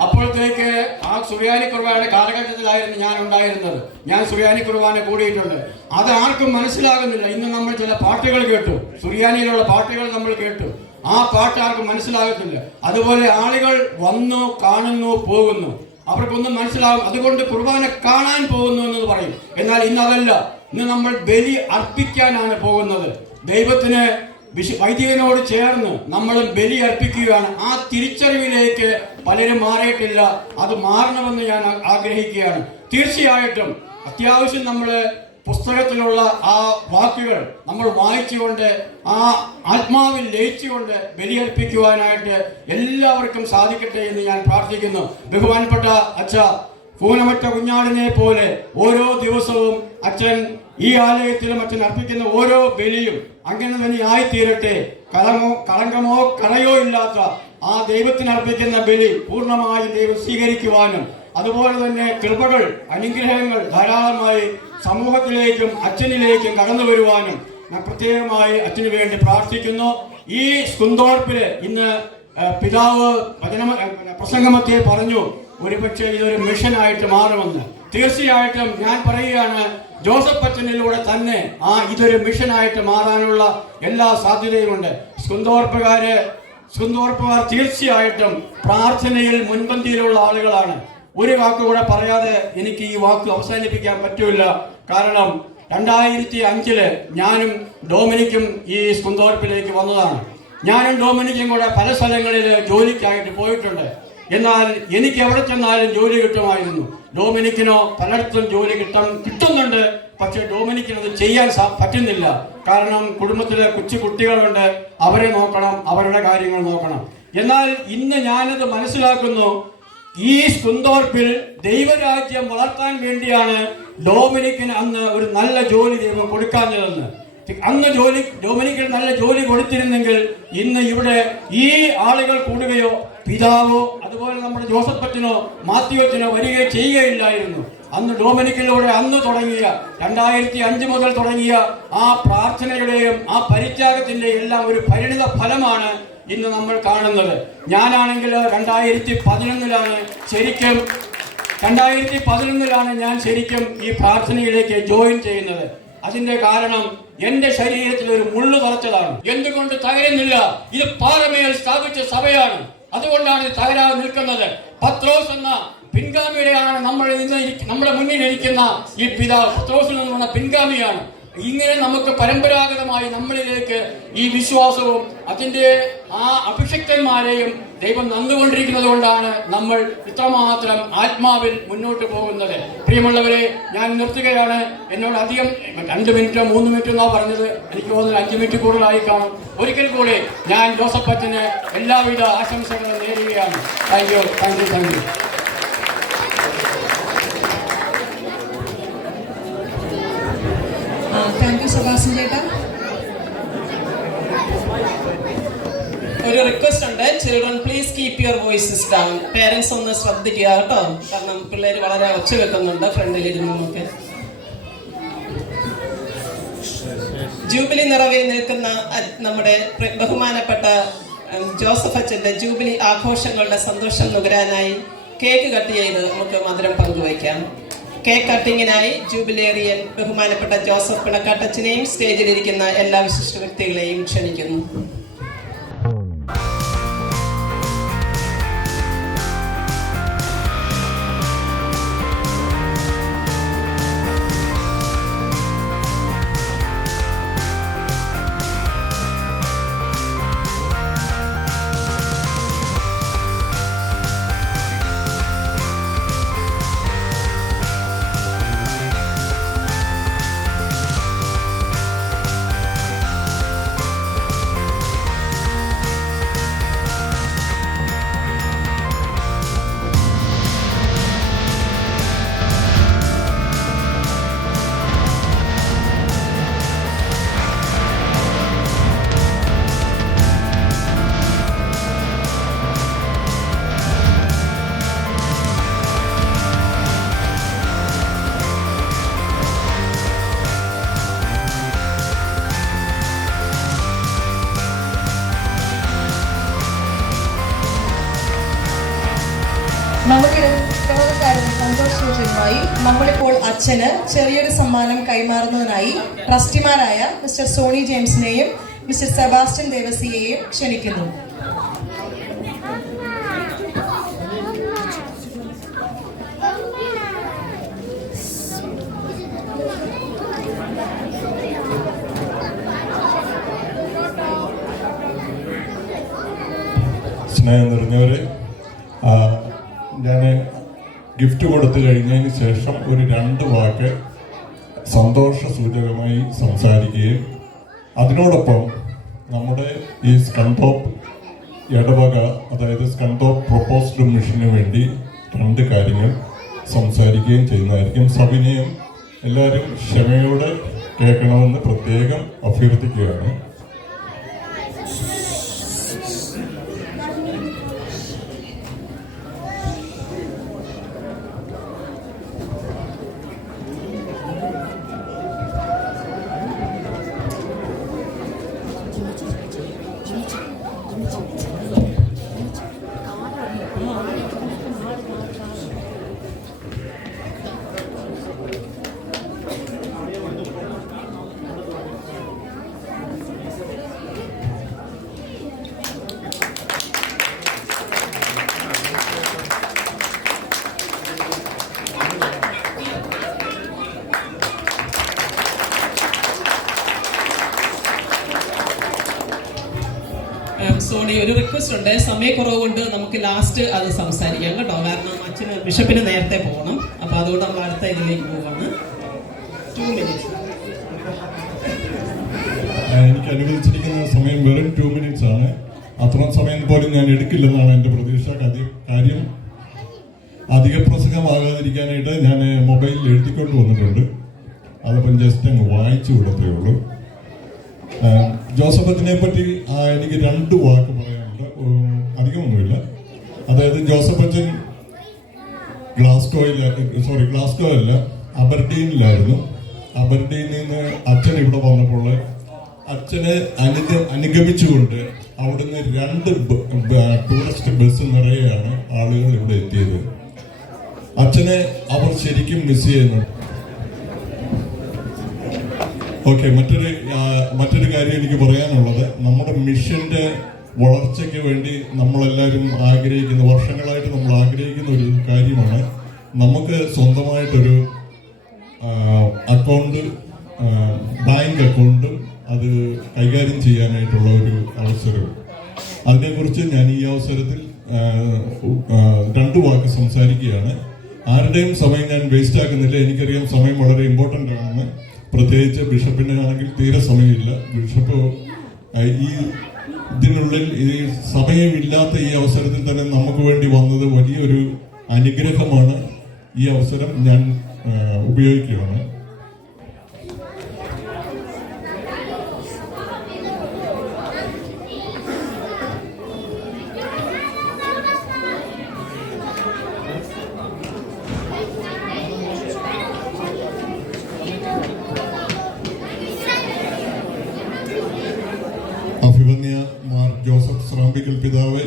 അപ്പോഴത്തേക്ക് ആ സുറിയാനി കുർബാനയുടെ കാലഘട്ടത്തിലായിരുന്നു ഞാൻ ഉണ്ടായിരുന്നത്. ഞാൻ സുറിയാനി കുർബാന കൂടിയിട്ടുണ്ട്. അത് ആർക്കും മനസ്സിലാകുന്നില്ല. ഇന്ന് നമ്മൾ ചില പാട്ടുകൾ കേട്ടു, സുറിയാനിയിലുള്ള പാട്ടുകൾ നമ്മൾ കേട്ടു. ആ പാട്ട് ആർക്കും മനസ്സിലാകത്തില്ല. അതുപോലെ ആളുകൾ വന്നു, കാണുന്നു, പോകുന്നു. അവർക്കൊന്നും മനസ്സിലാവും. അതുകൊണ്ട് കുർബാന കാണാൻ പോകുന്നു എന്ന് പറയും. എന്നാൽ ഇന്ന് അതല്ല. ഇന്ന് നമ്മൾ ബലി അർപ്പിക്കാനാണ് പോകുന്നത്. ദൈവത്തിന് വൈദികനോട് ചേർന്ന് നമ്മൾ ബലി അർപ്പിക്കുകയാണ്. ആ തിരിച്ചറിവിലേക്ക് പലരും മാറിയിട്ടില്ല. അത് മാറണമെന്ന് ഞാൻ ആഗ്രഹിക്കുകയാണ്. തീർച്ചയായിട്ടും അത്യാവശ്യം നമ്മൾ പുസ്തകത്തിലുള്ള ആ വാക്കുകൾ നമ്മൾ വായിച്ചുകൊണ്ട് ആ ആത്മാവിൽ ലയിച്ചുകൊണ്ട് ബലിയർപ്പിക്കുവാനായിട്ട് എല്ലാവർക്കും സാധിക്കട്ടെ എന്ന് ഞാൻ പ്രാർത്ഥിക്കുന്നു. ബഹുമാനപ്പെട്ട അച്ഛ, പൂനമറ്റ കുഞ്ഞാടിനെ പോലെ ഓരോ ദിവസവും അച്ഛൻ ഈ ആലയത്തിലും അച്ഛൻ അർപ്പിക്കുന്ന ഓരോ ബലിയും അങ്ങനെ തന്നെ ആയിത്തീരട്ടെ. കളങ്കമോ കറയോ ഇല്ലാത്ത ആ ദൈവത്തിന് അർപ്പിക്കുന്ന ബലി പൂർണ്ണമായും ദൈവം സ്വീകരിക്കുവാനും അതുപോലെ തന്നെ കൃപകൾ, അനുഗ്രഹങ്ങൾ ധാരാളമായി സമൂഹത്തിലേക്കും അച്ഛനിലേക്കും കടന്നു വരുവാനും ഞാൻ പ്രത്യേകമായി അച്ഛന് വേണ്ടി പ്രാർത്ഥിക്കുന്നു. ഈ സ്കുന്തോർപ്പില് ഇന്ന് പിതാവ് പ്രസംഗമധ്യേ പറഞ്ഞു, ഒരുപക്ഷെ ഇതൊരു മിഷനായിട്ട് മാറുമെന്ന്. തീർച്ചയായിട്ടും ഞാൻ പറയുകയാണ്, ജോസഫ് അച്ഛനിലൂടെ തന്നെ ഇതൊരു മിഷനായിട്ട് മാറാനുള്ള എല്ലാ സാധ്യതയുമുണ്ട്. സ്കുന്തോർപ്പുകാർ തീർച്ചയായിട്ടും പ്രാർത്ഥനയിൽ മുൻപന്തിയിലുള്ള ആളുകളാണ്. ഒരു വാക്ക് കൂടെ പറയാതെ എനിക്ക് ഈ വാക്ക് അവസാനിപ്പിക്കാൻ പറ്റൂല. കാരണം 2005 ഞാനും ഡൊമിനിക്കും ഈ സ്കുന്തോർപ്പിലേക്ക് വന്നതാണ്. ഞാനും ഡൊമിനിക്കും കൂടെ പല സ്ഥലങ്ങളിൽ ജോലിക്കായിട്ട് പോയിട്ടുണ്ട്. എന്നാൽ എനിക്ക് എവിടെ ചെന്നാലും ജോലി കിട്ടുമായിരുന്നു. ഡൊമിനിക്കിനോ പലയിടത്തും ജോലി കിട്ടുന്നുണ്ട്. പക്ഷെ ഡൊമിനിക്കിന് അത് ചെയ്യാൻ പറ്റുന്നില്ല. കാരണം കുടുംബത്തിലെ കൊച്ചു കുട്ടികളുണ്ട്, അവരെ നോക്കണം, അവരുടെ കാര്യങ്ങൾ നോക്കണം. എന്നാൽ ഇന്ന് ഞാനത് മനസ്സിലാക്കുന്നു, ഈ സ്കുന്തോർപ്പിൽ ദൈവരാജ്യം വളർത്താൻ വേണ്ടിയാണ് ഡൊമിനിക്കിന് അന്ന് ഒരു നല്ല ജോലി ദൈവം കൊടുക്കാഞ്ഞതെന്ന്. അന്ന് ഡൊമിനിക്കിന് നല്ല ജോലി കൊടുത്തിരുന്നെങ്കിൽ ഇന്ന് ഇവിടെ ഈ ആളുകൾ കൂടുകയോ പിതാവോ അതുപോലെ നമ്മുടെ ജോസഫ് അച്ഛനോ മാത്യുവച്ചനോ വരികയോ ചെയ്യുകയില്ലായിരുന്നു. അന്ന് ഡൊമിനിക്കിലൂടെ അന്ന് തുടങ്ങിയ 2005 മുതൽ തുടങ്ങിയ ആ പ്രാർത്ഥനയുടെയും ആ പരിത്യാഗത്തിന്റെയും എല്ലാം ഒരു പരിണിത ഫലമാണ് ഇന്ന് നമ്മൾ കാണുന്നത്. ഞാനാണെങ്കിൽ 2011 ഞാൻ ശരിക്കും ഈ പ്രാർത്ഥനയിലേക്ക് ജോയിൻ ചെയ്യുന്നത്. അതിന്റെ കാരണം എന്റെ ശരീരത്തിൽ ഒരു മുള്ളു തറച്ചതാണ്. എന്തുകൊണ്ട് തകരുന്നില്ല? ഇത് പാറമേൽ സ്ഥാപിച്ച സഭയാണ്. അതുകൊണ്ടാണ് ഇത് തകരാതെ നിൽക്കുന്നത്. പത്രോസ് എന്ന പിൻഗാമിയുടെയാണ് നമ്മുടെ മുന്നിൽ ഇരിക്കുന്ന ഈ പിതാവ്. പത്രോസ് എന്ന് പറഞ്ഞ പിൻഗാമിയാണ്. ഇങ്ങനെ നമുക്ക് പരമ്പരാഗതമായി നമ്മളിലേക്ക് ഈ വിശ്വാസവും അതിന്റെ ആ അഭിഷിക്തന്മാരെയും ദൈവം നന്നുകൊണ്ടിരിക്കുന്നത് കൊണ്ടാണ് നമ്മൾ ഇത്രമാത്രം ആത്മാവിൽ മുന്നോട്ട് പോകുന്നത്. പ്രിയമുള്ളവരെ, ഞാൻ നിർത്തുകയാണ്. എന്നോട് അധികം 2 മിനിറ്റോ 3 മിനിറ്റോ എന്നാ പറഞ്ഞത്. എനിക്ക് തോന്നുന്നത് 5 മിനിറ്റ് കൂടുതലായി കാണും. ഒരിക്കൽ കൂടി ഞാൻ ജോസഫ് അച്ഛന് എല്ലാവിധ ആശംസകളും നേരുകയാണ്. Thank you. Thank you Sebastian ചേട്ടാ. ഒരു റിക്വസ്റ്റ് ഉണ്ട്, children please keep your voices down. Parents ഒന്ന് ശ്രദ്ധിക്കുക കേട്ടോ, കാരണം പിള്ളേർ വളരെ ഒച്ച വെക്കുന്നുണ്ട് ഫ്രണ്ടിലിരുന്നൊക്കെ. ജൂബിലി നിറവിൽ നിൽക്കുന്ന നമ്മുടെ ബഹുമാനപ്പെട്ട ജോസഫ് അച്ഛന്റെ ജൂബിലി ആഘോഷങ്ങളുടെ സന്തോഷം നുകരാനായി കേക്ക് കട്ട് ചെയ്ത് നമുക്ക് മധുരം പങ്കുവയ്ക്കാം. കേക്ക് കട്ടിങ്ങിനായി ജൂബിലേറിയൻ ബഹുമാനപ്പെട്ട ജോസഫ് പിണക്കാട്ടച്ചനെയും സ്റ്റേജിലിരിക്കുന്ന എല്ലാ വിശിഷ്ട വ്യക്തികളെയും ക്ഷണിക്കുന്നു. നമ്മുടെ സന്തോഷമായി നമ്മളിപ്പോൾ അച്ഛന് ചെറിയൊരു സമ്മാനം കൈമാറുന്നതിനായി ട്രസ്റ്റിമാരായ മിസ്റ്റർ സോണി ജെയിംസിനെയും മിസ്റ്റർ സെബാസ്റ്റ്യൻ ദേവസിയെയും ക്ഷണിക്കുന്നു. സ്നേഹം നിറഞ്ഞവരെ, ഞാൻ ഗിഫ്റ്റ് കൊടുത്തു കഴിഞ്ഞതിന് ശേഷം ഒരു 2 വാക്ക് സന്തോഷ സൂചകമായി സംസാരിക്കുകയും അതിനോടൊപ്പം നമ്മുടെ ഈ സ്കൺടോപ്പ് ഇടവക, അതായത് സ്കൺടോപ്പ് പ്രൊപ്പോസ്ഡ് മിഷന് വേണ്ടി 2 കാര്യങ്ങൾ സംസാരിക്കുകയും ചെയ്യുന്നതായിരിക്കും. സവിനയം എല്ലാവരും ക്ഷമയോടെ കേൾക്കണമെന്ന് പ്രത്യേകം അഭ്യർത്ഥിക്കുകയാണ്. സോണി, ഒരു റിക്വസ്റ്റ് ഉണ്ട്. സമയക്കുറവ് കൊണ്ട് നമുക്ക് ലാസ്റ്റ് അത് സംസാരിക്കാം കേട്ടോ. കാരണം അച്ഛന് ബിഷപ്പിന് നേരത്തെ പോകണം. അപ്പൊ അതുകൊണ്ട് നമ്മൾ അടുത്ത ഇതിലേക്ക് പോവാണ്. 2 minutes. എനിക്ക് അനുവദിച്ചിരിക്കുന്ന സമയം വെറും 2 minutes ആണ്. അത്രയും സമയം പോലും ഞാൻ എടുക്കില്ലെന്നാണ് എൻ്റെ പ്രതീക്ഷ. കാര്യം അധിക പ്രസംഗമാകാതിരിക്കാനായിട്ട് ഞാൻ മൊബൈലിൽ എഴുതിക്കൊണ്ട് വന്നിട്ടുണ്ട്. അതപ്പം ജസ്റ്റ് അങ്ങ് വായിച്ചു വിടത്തേ ഉള്ളൂ. ജോസഫ് അച്ഛനെ പറ്റി എനിക്ക് 2 വാക്ക് പറയാനുണ്ട്, അധികമൊന്നുമില്ല. അതായത് ജോസഫ് അച്ഛൻ ഗ്ലാസ്ഗോ അല്ല, അബർഡീനിലായിരുന്നു. അബർഡീനിൽ നിന്ന് അച്ഛൻ ഇവിടെ വന്നപ്പോൾ അച്ഛനെ അനുഗമിച്ചുകൊണ്ട് അവിടുന്ന് 2 ടൂറിസ്റ്റ് ബസ് നിറയെയാണ് ആളുകൾ ഇവിടെ എത്തിയത്. അച്ഛനെ അവർ ശരിക്കും മിസ് ചെയ്യുന്നു. ഓക്കെ, മറ്റൊരു കാര്യം എനിക്ക് പറയാനുള്ളത്, നമ്മുടെ മിഷന്റെ വളർച്ചയ്ക്ക് വേണ്ടി നമ്മളെല്ലാവരും ആഗ്രഹിക്കുന്ന, വർഷങ്ങളായിട്ട് നമ്മൾ ആഗ്രഹിക്കുന്ന ഒരു കാര്യമാണ് നമുക്ക് സ്വന്തമായിട്ടൊരു അക്കൗണ്ട്, ബാങ്ക് അക്കൗണ്ടും അത് കൈകാര്യം ചെയ്യാനായിട്ടുള്ള ഒരു അവസരം. അതിനെക്കുറിച്ച് ഞാൻ ഈ അവസരത്തിൽ 2 വാക്ക് സംസാരിക്കുകയാണ്. ആരുടെയും സമയം ഞാൻ വേസ്റ്റ് ആക്കുന്നില്ല. എനിക്കറിയാം സമയം വളരെ ഇമ്പോർട്ടൻ്റ് ആണെന്ന്. പ്രത്യേകിച്ച് ബിഷപ്പിനാണെങ്കിൽ തീരെ സമയമില്ല. ബിഷപ്പ് ഈ ഇതിനുള്ളിൽ ഈ സമയമില്ലാത്ത ഈ അവസരത്തിൽ തന്നെ നമുക്ക് വേണ്ടി വന്നത് വലിയൊരു അനുഗ്രഹമാണ്. ഈ അവസരം ഞാൻ ഉപയോഗിക്കുകയാണ്. അഭിവന്യ മാർ ജോസഫ് സ്രാമ്പിക്കൽ പിതാവ്,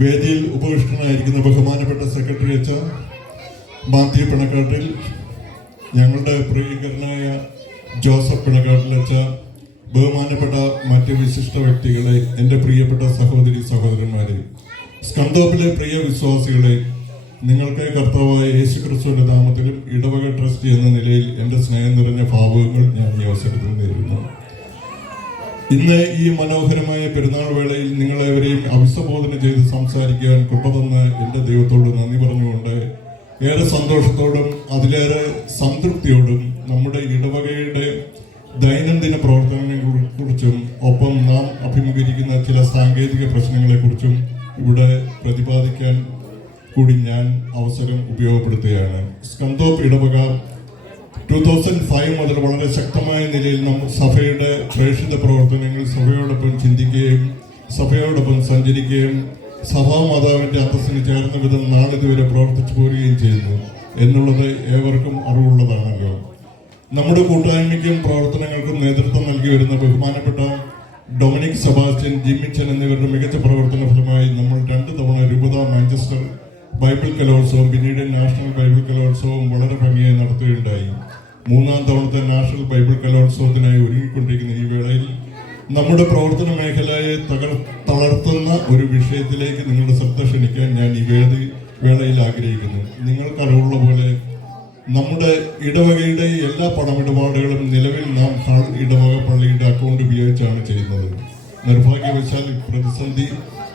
വേദിയിൽ ഉപവിഷ്ടനായിരിക്കുന്ന ബഹുമാനപ്പെട്ട സെക്രട്ടറി അച്ഛ മാത്യു പിണക്കാട്ടിൽ, ഞങ്ങളുടെ പ്രിയങ്കരനായ ജോസഫ് പിണക്കാട്ടിൽ അച്ഛ, ബഹുമാനപ്പെട്ട മറ്റ് വിശിഷ്ട വ്യക്തികളെ, എൻ്റെ പ്രിയപ്പെട്ട സഹോദരി സഹോദരന്മാരെ, സ്കൺടോപ്പിലെ പ്രിയ വിശ്വാസികളെ, നിങ്ങൾക്ക് കർത്താവായ യേശുക്രിസ്തുവിന്റെ നാമത്തിലും ഇടവക ട്രസ്റ്റ് എന്ന നിലയിൽ എൻ്റെ സ്നേഹം നിറഞ്ഞ ഭാവുകങ്ങൾ ഞാൻ ഈ അവസരത്തിൽ നേരുന്നു. ഇന്ന് ഈ മനോഹരമായ പെരുന്നാൾ വേളയിൽ നിങ്ങളെവരെയും അഭിസംബോധന ചെയ്ത് സംസാരിക്കാൻ കൃപ തന്ന് എൻ്റെ ദൈവത്തോട് നന്ദി പറഞ്ഞുകൊണ്ട് ഏറെ സന്തോഷത്തോടും അതിലേറെ സംതൃപ്തിയോടും നമ്മുടെ ഇടവകയുടെ ദൈനംദിന പ്രവർത്തനങ്ങളെ കുറിച്ചും ഒപ്പം നാം അഭിമുഖീകരിക്കുന്ന ചില സാങ്കേതിക പ്രശ്നങ്ങളെക്കുറിച്ചും ഇവിടെ പ്രതിപാദിക്കാൻ കൂടി ഞാൻ അവസരം ഉപയോഗപ്പെടുത്തുകയാണ്. സ്കൺടോപ്പ് ഇടവക 2005 മുതൽ വളരെ ശക്തമായ നിലയിൽ സഭയുടെ പ്രേക്ഷിത പ്രവർത്തനങ്ങൾ സഭയോടൊപ്പം ചിന്തിക്കുകയും സഭയോടൊപ്പം സഞ്ചരിക്കുകയും സഭാമാതാവിന്റെ അന്തസ്സിന് ചേർന്ന വിധം നാളിതുവരെ പ്രവർത്തിച്ചു പോരുകയും ചെയ്യുന്നു എന്നുള്ളത് ഏവർക്കും അറിവുള്ളതാണല്ലോ. നമ്മുടെ കൂട്ടായ്മയ്ക്കും പ്രവർത്തനങ്ങൾക്കും നേതൃത്വം നൽകി വരുന്ന ബഹുമാനപ്പെട്ട ഡൊമിനിക് സെബാസ്റ്റ്യൻ, ജിമ്മിച്ചൻ എന്നിവരുടെ മികച്ച പ്രവർത്തന ഫലമായി നമ്മൾ 2 തവണ രൂപത മാഞ്ചസ്റ്റർ ബൈബിൾ കലോത്സവം, പിന്നീട് നാഷണൽ ബൈബിൾ കലോത്സവം വളരെ ഭംഗിയായി നടത്തുകയുണ്ടായി. 3-ാം തവണത്തെ നാഷണൽ ബൈബിൾ കലോത്സവത്തിനായി ഒരുങ്ങിക്കൊണ്ടിരിക്കുന്ന ഈ വേളയിൽ നമ്മുടെ പ്രവർത്തന മേഖലയെ തളർത്തുന്ന ഒരു വിഷയത്തിലേക്ക് നിങ്ങളുടെ ശ്രദ്ധ ക്ഷണിക്കാൻ ഞാൻ ഈ വേളയിൽ ആഗ്രഹിക്കുന്നു. നിങ്ങൾക്കറിവുള്ള പോലെ നമ്മുടെ ഇടവകയുടെ എല്ലാ പണമിടപാടുകളും നിലവിൽ നാം ഇടവക പള്ളിയുടെ അക്കൗണ്ട് ഉപയോഗിച്ചാണ് ചെയ്യുന്നത്. നിർഭാഗ്യവശാൽ പ്രതിസന്ധി,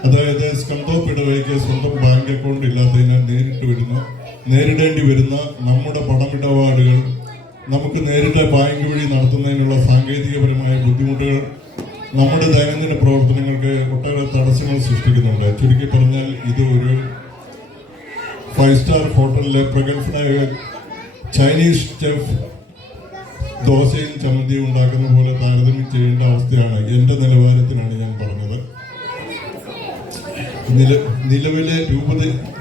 അതായത് സ്കന്ദോപ്പ് ഇടവകയ്ക്ക് സ്വന്തം ബാങ്ക് അക്കൗണ്ട് ഇല്ലാത്തതിനാൽ നേരിടേണ്ടി വരുന്ന നമ്മുടെ പണമിടപാടുകൾ നമുക്ക് നേരിട്ട് ബാങ്ക് വഴി നടത്തുന്നതിനുള്ള സാങ്കേതികപരമായ ബുദ്ധിമുട്ടുകൾ നമ്മുടെ ദൈനംദിന പ്രവർത്തനങ്ങൾക്ക് ഒട്ടേറെ തടസ്സങ്ങൾ സൃഷ്ടിക്കുന്നുണ്ട്. ചുരുക്കി പറഞ്ഞാൽ ഇത് ഒരു 5 സ്റ്റാർ ഹോട്ടലിലെ പ്രഗത്ഭനായ ചൈനീസ് ഷെഫ് ദോശയും ചമ്മന്തിയും ഉണ്ടാക്കുന്ന പോലെ താരതമ്യം ചെയ്യേണ്ട അവസ്ഥയാണ്. എൻ്റെ നിലവാരത്തിനാണ് ഞാൻ പറഞ്ഞത്. നിലവിലെ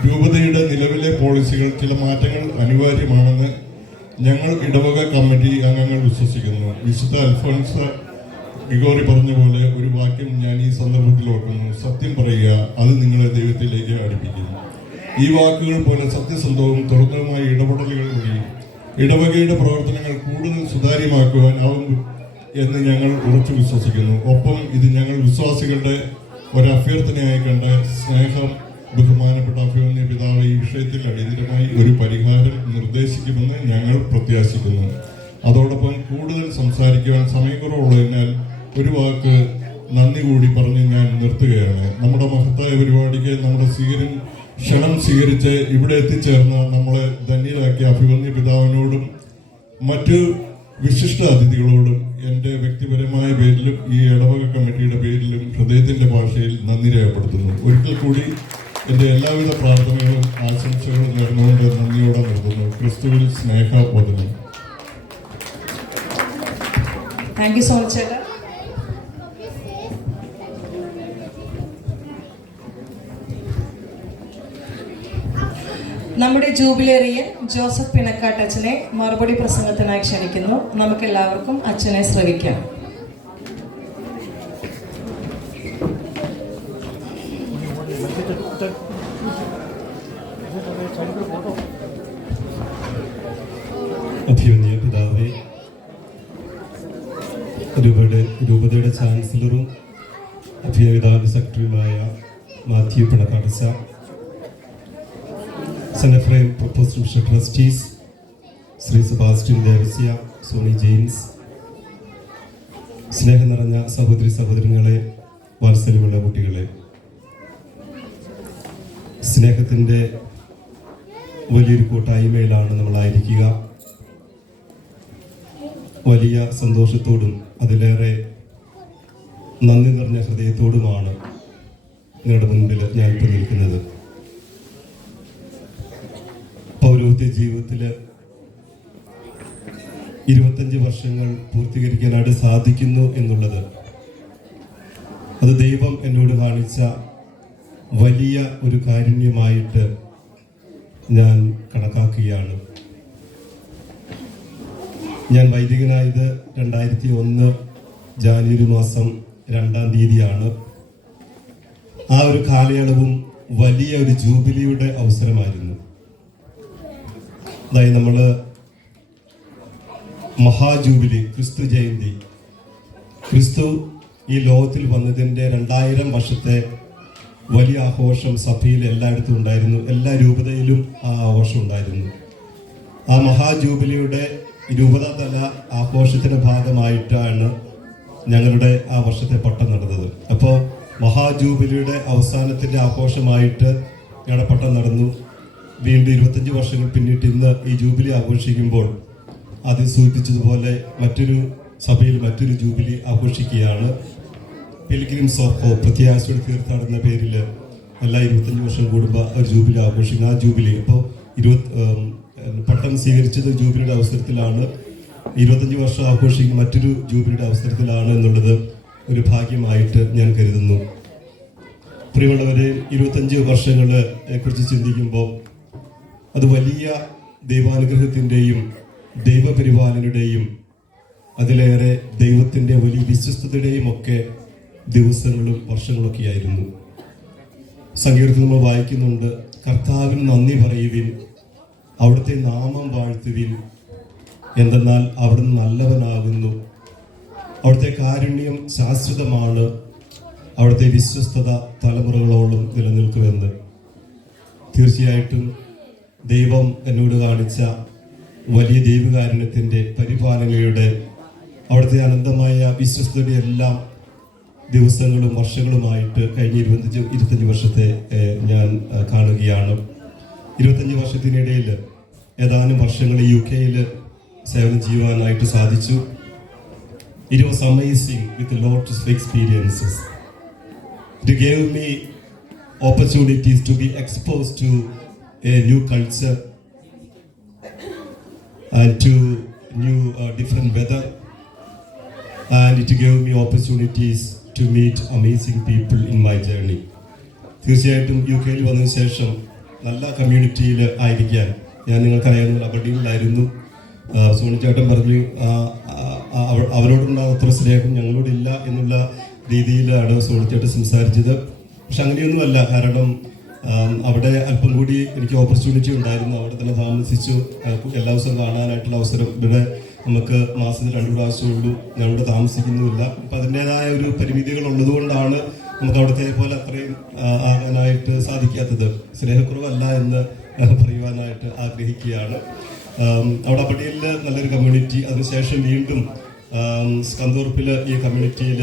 രൂപതയുടെ നിലവിലെ പോളിസികൾ ചില മാറ്റങ്ങൾ അനിവാര്യമാണെന്ന് ഞങ്ങൾ ഇടവക കമ്മിറ്റി അംഗങ്ങൾ വിശ്വസിക്കുന്നു. വിശുദ്ധ അൽഫോൻസ ഗ്രിഗോറി പറഞ്ഞ പോലെ ഒരു വാക്യം ഞാൻ ഈ സന്ദർഭത്തിൽ ഓർക്കുന്നു: സത്യം പറയുക, അത് നിങ്ങളെ ദൈവത്തിലേക്ക് അടുപ്പിക്കും. ഈ വാക്കുകൾ പോലെ സത്യസന്ധവും തുറന്നതുമായ ഇടപെടലുകൾ വഴി ഇടവകയുടെ പ്രവർത്തനങ്ങൾ കൂടുതൽ സുതാര്യമാക്കുവാനാവും എന്ന് ഞങ്ങൾ ഉറച്ചു വിശ്വസിക്കുന്നു. ഒപ്പം ഇത് ഞങ്ങൾ വിശ്വാസികളുടെ ഒരഭ്യർത്ഥനയായി കണ്ട് സ്നേഹം ബഹുമാനപ്പെട്ട അഭിമന്യ പിതാവ് ഈ വിഷയത്തിൽ അടിയന്തരമായി ഒരു പരിഹാരം നിർദ്ദേശിക്കുമെന്ന് ഞങ്ങൾ പ്രത്യാശിക്കുന്നു. അതോടൊപ്പം കൂടുതൽ സംസാരിക്കുവാൻ സമയക്കുറവുള്ളതിനാൽ ഒരു വാക്ക് നന്ദി കൂടി പറഞ്ഞ് ഞാൻ നിർത്തുകയാണ്. നമ്മുടെ മഹത്തായ പരിപാടിക്ക് നമ്മുടെ ക്ഷണം സ്വീകരിച്ച് ഇവിടെ എത്തിച്ചേർന്ന നമ്മളെ ധന്യരാക്കിയ അഭിമന്യ പിതാവിനോടും മറ്റു വിശിഷ്ട അതിഥികളോടും എൻ്റെ വ്യക്തിപരമായ പേരിലും ഈ ഇടവക കമ്മിറ്റിയുടെ പേരിലും ഹൃദയത്തിൻ്റെ ഭാഷയിൽ നന്ദി രേഖപ്പെടുത്തുന്നു. ഒരിക്കൽ കൂടി എൻ്റെ എല്ലാവിധ പ്രാർത്ഥനകളും ആശംസകളും നേർന്നുകൊണ്ട് നന്ദിയോടെ നിർത്തുന്നു. ക്രിസ്തുവിൽ സ്നേഹവന്ദനം. താങ്ക് യു സോ മച്ച് ചേട്ടാ. നമ്മുടെ ജൂബിലേറിയൻ ജോസഫ് പിണക്കാട്ട് അച്ഛനെ മറുപടി പ്രസംഗത്തിനായി ക്ഷണിക്കുന്നു. നമുക്കെല്ലാവർക്കും അച്ഛനെ ശ്രവിക്കാം. അഭിമന്യ പിതാവേ, രൂപതയുടെ ചാൻസലറും അഭിനേതാവ് സെക്രട്ടറിയുമായ മാത്യു പിണക്കാടച്ച, സെനഫ്രൈം പ്രൊപ്പോസൽ ട്രസ്റ്റീസ് ശ്രീ സെബാസ്റ്റ്യൻ ദേവസ്യ, സോണി ജെയിംസ്, സ്നേഹം നിറഞ്ഞ സഹോദരങ്ങളെ, വാത്സല്യമുള്ള കുട്ടികളെ, സ്നേഹത്തിൻ്റെ വലിയൊരു കൂട്ടായ്മയിലാണ് നമ്മളായിരിക്കുക. വലിയ സന്തോഷത്തോടും അതിലേറെ നന്ദി നിറഞ്ഞ ഹൃദയത്തോടുമാണ് നിങ്ങളുടെ മുൻപിൽ ഞാനിപ്പോൾ നിൽക്കുന്നത്. പൗരോഹിത്യ ജീവിതത്തിൽ 25 വർഷങ്ങൾ പൂർത്തീകരിക്കാനായിട്ട് സാധിക്കുന്നു എന്നുള്ളത് അത് ദൈവം എന്നോട് കാണിച്ച വലിയ ഒരു കാരുണ്യമായിട്ട് ഞാൻ കണക്കാക്കുകയാണ്. ഞാൻ വൈദികനായത് 2001 ജാനുവരി മാസം 2-ാം തീയതിയാണ്. ആ ഒരു കാലയളവും വലിയ ഒരു ജൂബിലിയുടെ അവസരമായിരുന്നു. അതായത് നമ്മൾ മഹാജൂബിലി, ക്രിസ്തു ജയന്തി, ക്രിസ്തു ഈ ലോകത്തിൽ വന്നതിൻ്റെ 2000 വർഷത്തെ വലിയ ആഘോഷം സഭയിൽ എല്ലായിടത്തും ഉണ്ടായിരുന്നു. എല്ലാ രൂപതയിലും ആ ആഘോഷം ഉണ്ടായിരുന്നു. ആ മഹാജൂബിലിയുടെ രൂപത തല ആഘോഷത്തിന്റെ ഭാഗമായിട്ടാണ് ഞങ്ങളുടെ ആ വർഷത്തെ പട്ടം നടന്നത്. അപ്പോൾ മഹാജൂബിലിയുടെ അവസാനത്തിന്റെ ആഘോഷമായിട്ട് ഞങ്ങളുടെ പട്ടം നടന്നു. വീണ്ടും 25 വർഷങ്ങൾ പിന്നിട്ട് ഇന്ന് ഈ ജൂബിലി ആഘോഷിക്കുമ്പോൾ ആദ്യം സൂചിപ്പിച്ചതുപോലെ മറ്റൊരു സഭയിൽ മറ്റൊരു ജൂബിലി ആഘോഷിക്കുകയാണ്. പിൽഗ്രിംസ് ഓഫ് ഹോപ്പ്, പ്രത്യാശയുടെ തീർത്ഥാടന പേരിൽ എല്ലാ 25 വർഷം കൂടുമ്പോൾ ഒരു ജൂബിലി ആഘോഷിക്കുന്ന ആ ജൂബിലി അപ്പോൾ പട്ടം സ്വീകരിച്ചത് ജൂബിലിയുടെ അവസരത്തിലാണ്. 25 വർഷം ആഘോഷിക്കുന്ന മറ്റൊരു ജൂബിലിയുടെ അവസരത്തിലാണ് എന്നുള്ളത് ഒരു ഭാഗ്യമായിട്ട് ഞാൻ കരുതുന്നു. പ്രിയമുള്ളവരെ, 25 വർഷങ്ങളെ കുറിച്ച് ചിന്തിക്കുമ്പോൾ അത് വലിയ ദൈവാനുഗ്രഹത്തിൻ്റെയും ദൈവപരിപാലനയുടെയും അതിലേറെ ദൈവത്തിൻ്റെ വലിയ വിശ്വസ്തതയുടെയും ഒക്കെ ദിവസങ്ങളും വർഷങ്ങളൊക്കെ ആയിരുന്നു. സങ്കീർത്തനം നമ്മൾ വായിക്കുന്നുണ്ട്: കർത്താവിന് നന്ദി പറയുവിൻ, അവിടുത്തെ നാമം വാഴ്ത്തുവിൻ, എന്തെന്നാൽ അവിടുന്ന് നല്ലവനാകുന്നു, അവിടുത്തെ കാരുണ്യം ശാശ്വതമാണ്, അവിടുത്തെ വിശ്വസ്തത തലമുറകളോളം നിലനിൽക്കുമെന്ന്. തീർച്ചയായിട്ടും ദൈവം എന്നോട് കാണിച്ച വലിയ ദൈവകാരുണ്യത്തിൻ്റെ പരിപാലനയുടെ അവിടുത്തെ അനന്തമായ വിശ്വസ്തയുടെ എല്ലാം ദിവസങ്ങളും വർഷങ്ങളുമായിട്ട് കഴിഞ്ഞ 25 വർഷത്തെ ഞാൻ കാണുകയാണ്. 25 വർഷത്തിനിടയിൽ ഏതാനും വർഷങ്ങൾ UK സേവനം ചെയ്യുവാനായിട്ട് സാധിച്ചു. It was amazing with a lot of experiences. It gave me opportunities to be exposed to a new culture and to new different weather, and it gave me opportunities to meet amazing people in my journey. തീർച്ചയായിട്ടും UK വന്നതിന് ശേഷം നല്ല കമ്മ്യൂണിറ്റിയിൽ ആയിരിക്കാൻ ഞാൻ നിങ്ങൾക്കറിയാവുന്ന അബർഡീനിലായിരുന്നു. സോണി ചേട്ടൻ പറഞ്ഞു അവരോടുണ്ടാകുന്ന അത്ര സ്നേഹം ഞങ്ങളോടില്ല എന്നുള്ള രീതിയിലാണ് സോണി ചേട്ടൻ സംസാരിച്ചത്. പക്ഷെ അങ്ങനെയൊന്നുമല്ല. കാരണം അവിടെ അല്പം കൂടി എനിക്ക് ഓപ്പർച്യൂണിറ്റി ഉണ്ടായിരുന്നു. അവിടെ തന്നെ താമസിച്ചു. എല്ലാ ദിവസവും കാണാനായിട്ടുള്ള അവസരം ഇവിടെ നമുക്ക് മാസത്തിൽ 2 പ്രാവശ്യമുള്ളൂ. ഞാനിവിടെ താമസിക്കുന്നുമില്ല. അപ്പം അതിൻ്റെതായ ഒരു പരിമിതികൾ ഉള്ളതുകൊണ്ടാണ് നമുക്ക് അവിടുത്തെ പോലെ അത്രയും ആകാനായിട്ട് സാധിക്കാത്തത്. സ്നേഹക്കുറവല്ല എന്ന് പറയുവാനായിട്ട് ആഗ്രഹിക്കുകയാണ്. അവിടെ അപ്പടിയിൽ നല്ലൊരു കമ്മ്യൂണിറ്റി. അതിനുശേഷം വീണ്ടും സ്കന്തോർപ്പിൽ ഈ കമ്മ്യൂണിറ്റിയിൽ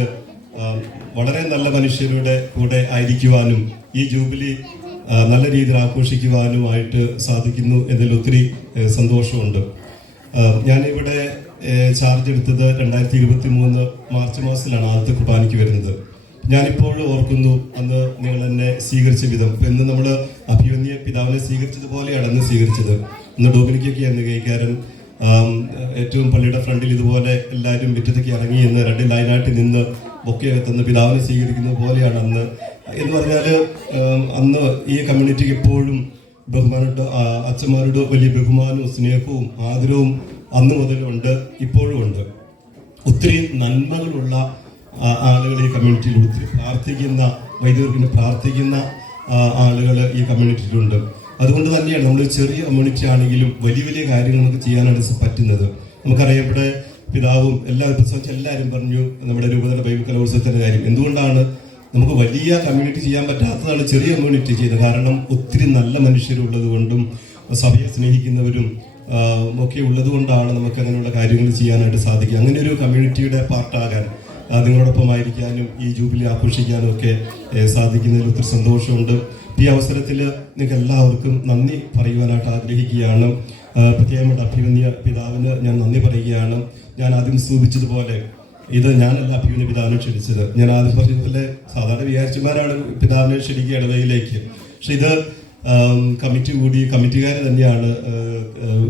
വളരെ നല്ല മനുഷ്യരുടെ കൂടെ ആയിരിക്കുവാനും ഈ ജൂബിലി നല്ല രീതിയിൽ ആഘോഷിക്കുവാനുമായിട്ട് സാധിക്കുന്നു എന്നതിൽ ഒത്തിരി സന്തോഷമുണ്ട്. ഞാനിവിടെ ചാർജ് എടുത്തത് 2023 മാർച്ച് മാസത്തിലാണ് ആദ്യത്തെ കുർബാനയ്ക്ക് വരുന്നത്. ഞാനിപ്പോൾ ഓർക്കുന്നു അന്ന് നിങ്ങൾ എന്നെ സ്വീകരിച്ച വിധം. ഇന്ന് നമ്മൾ അഭിമന്യ പിതാവിനെ സ്വീകരിച്ചതുപോലെയാണ് അന്ന് സ്വീകരിച്ചത്. ഇന്ന് ഡോമിനിക്കൊക്കെ എന്ന് കൈകാരൻ ഏറ്റവും പള്ളിയുടെ ഫ്രണ്ടിൽ ഇതുപോലെ എല്ലാവരും മുറ്റത്തേക്ക് ഇറങ്ങി എന്ന് 2 ലൈനായിട്ട് നിന്ന് ബൊക്കെയൊക്കെ തന്ന് പിതാവിനെ സ്വീകരിക്കുന്നത് പോലെയാണ് അന്ന്. എന്ന് പറഞ്ഞാൽ അന്ന് ഈ കമ്മ്യൂണിറ്റിക്ക് എപ്പോഴും ബഹുമാനോട് അച്ഛന്മാരോട് വലിയ ബഹുമാനവും സ്നേഹവും ആദരവും അന്ന് മുതലുണ്ട്, ഇപ്പോഴും ഉണ്ട്. ഒത്തിരി നന്മകളുള്ള ആളുകൾ ഈ കമ്മ്യൂണിറ്റിയിൽ, ഒത്തിരി പ്രാർത്ഥിക്കുന്ന വൈദികർക്ക് പ്രാർത്ഥിക്കുന്ന ആളുകൾ ഈ കമ്മ്യൂണിറ്റിയിലുണ്ട്. അതുകൊണ്ട് തന്നെയാണ് നമ്മൾ ചെറിയ കമ്മ്യൂണിറ്റി ആണെങ്കിലും വലിയ വലിയ കാര്യങ്ങൾ നമുക്ക് ചെയ്യാനായിട്ട് പറ്റുന്നത്. നമുക്കറിയാം ഇവിടെ പിതാവും എല്ലാവരും പറഞ്ഞു നമ്മുടെ രൂപതയുടെ ബൈബിൾ കലോത്സവത്തിന്റെ കാര്യം. എന്തുകൊണ്ടാണ് നമുക്ക് വലിയ കമ്മ്യൂണിറ്റി ചെയ്യാൻ പറ്റാത്തതാണ് ചെറിയ കമ്മ്യൂണിറ്റി ചെയ്യുന്നത്? കാരണം ഒത്തിരി നല്ല മനുഷ്യരുള്ളത് കൊണ്ടും സഭയെ സ്നേഹിക്കുന്നവരും ഒക്കെ ഉള്ളത് കൊണ്ടാണ് നമുക്ക് അങ്ങനെയുള്ള കാര്യങ്ങൾ ചെയ്യാനായിട്ട് സാധിക്കുക. അങ്ങനെ ഒരു കമ്മ്യൂണിറ്റിയുടെ പാർട്ടാകാൻ, നിങ്ങളോടൊപ്പം ആയിരിക്കാനും ഈ ജൂബിലി ആഘോഷിക്കാനും ഒക്കെ സാധിക്കുന്നതിൽ ഒത്തിരി സന്തോഷമുണ്ട്. ഈ അവസരത്തിൽ നിങ്ങൾക്ക് എല്ലാവർക്കും നന്ദി പറയുവാനായിട്ട് ആഗ്രഹിക്കുകയാണ്. പ്രത്യേകമായിട്ട് അഭിമന്യ പിതാവിന് ഞാൻ നന്ദി പറയുകയാണ്. ഞാൻ ആദ്യം സൂചിപ്പിച്ചതുപോലെ ഇത് ഞാനല്ല അഭിമന്യ പിതാവിനെ ക്ഷണിച്ചത്. ഞാൻ ആദ്യം പറഞ്ഞതുപോലെ സാധാരണ വികാരിച്ചമാരാണ് പിതാവിനെ ക്ഷണിക്കുക ഇടവയിലേക്ക്. പക്ഷെ ഇത് കമ്മിറ്റിക്കാർ തന്നെയാണ്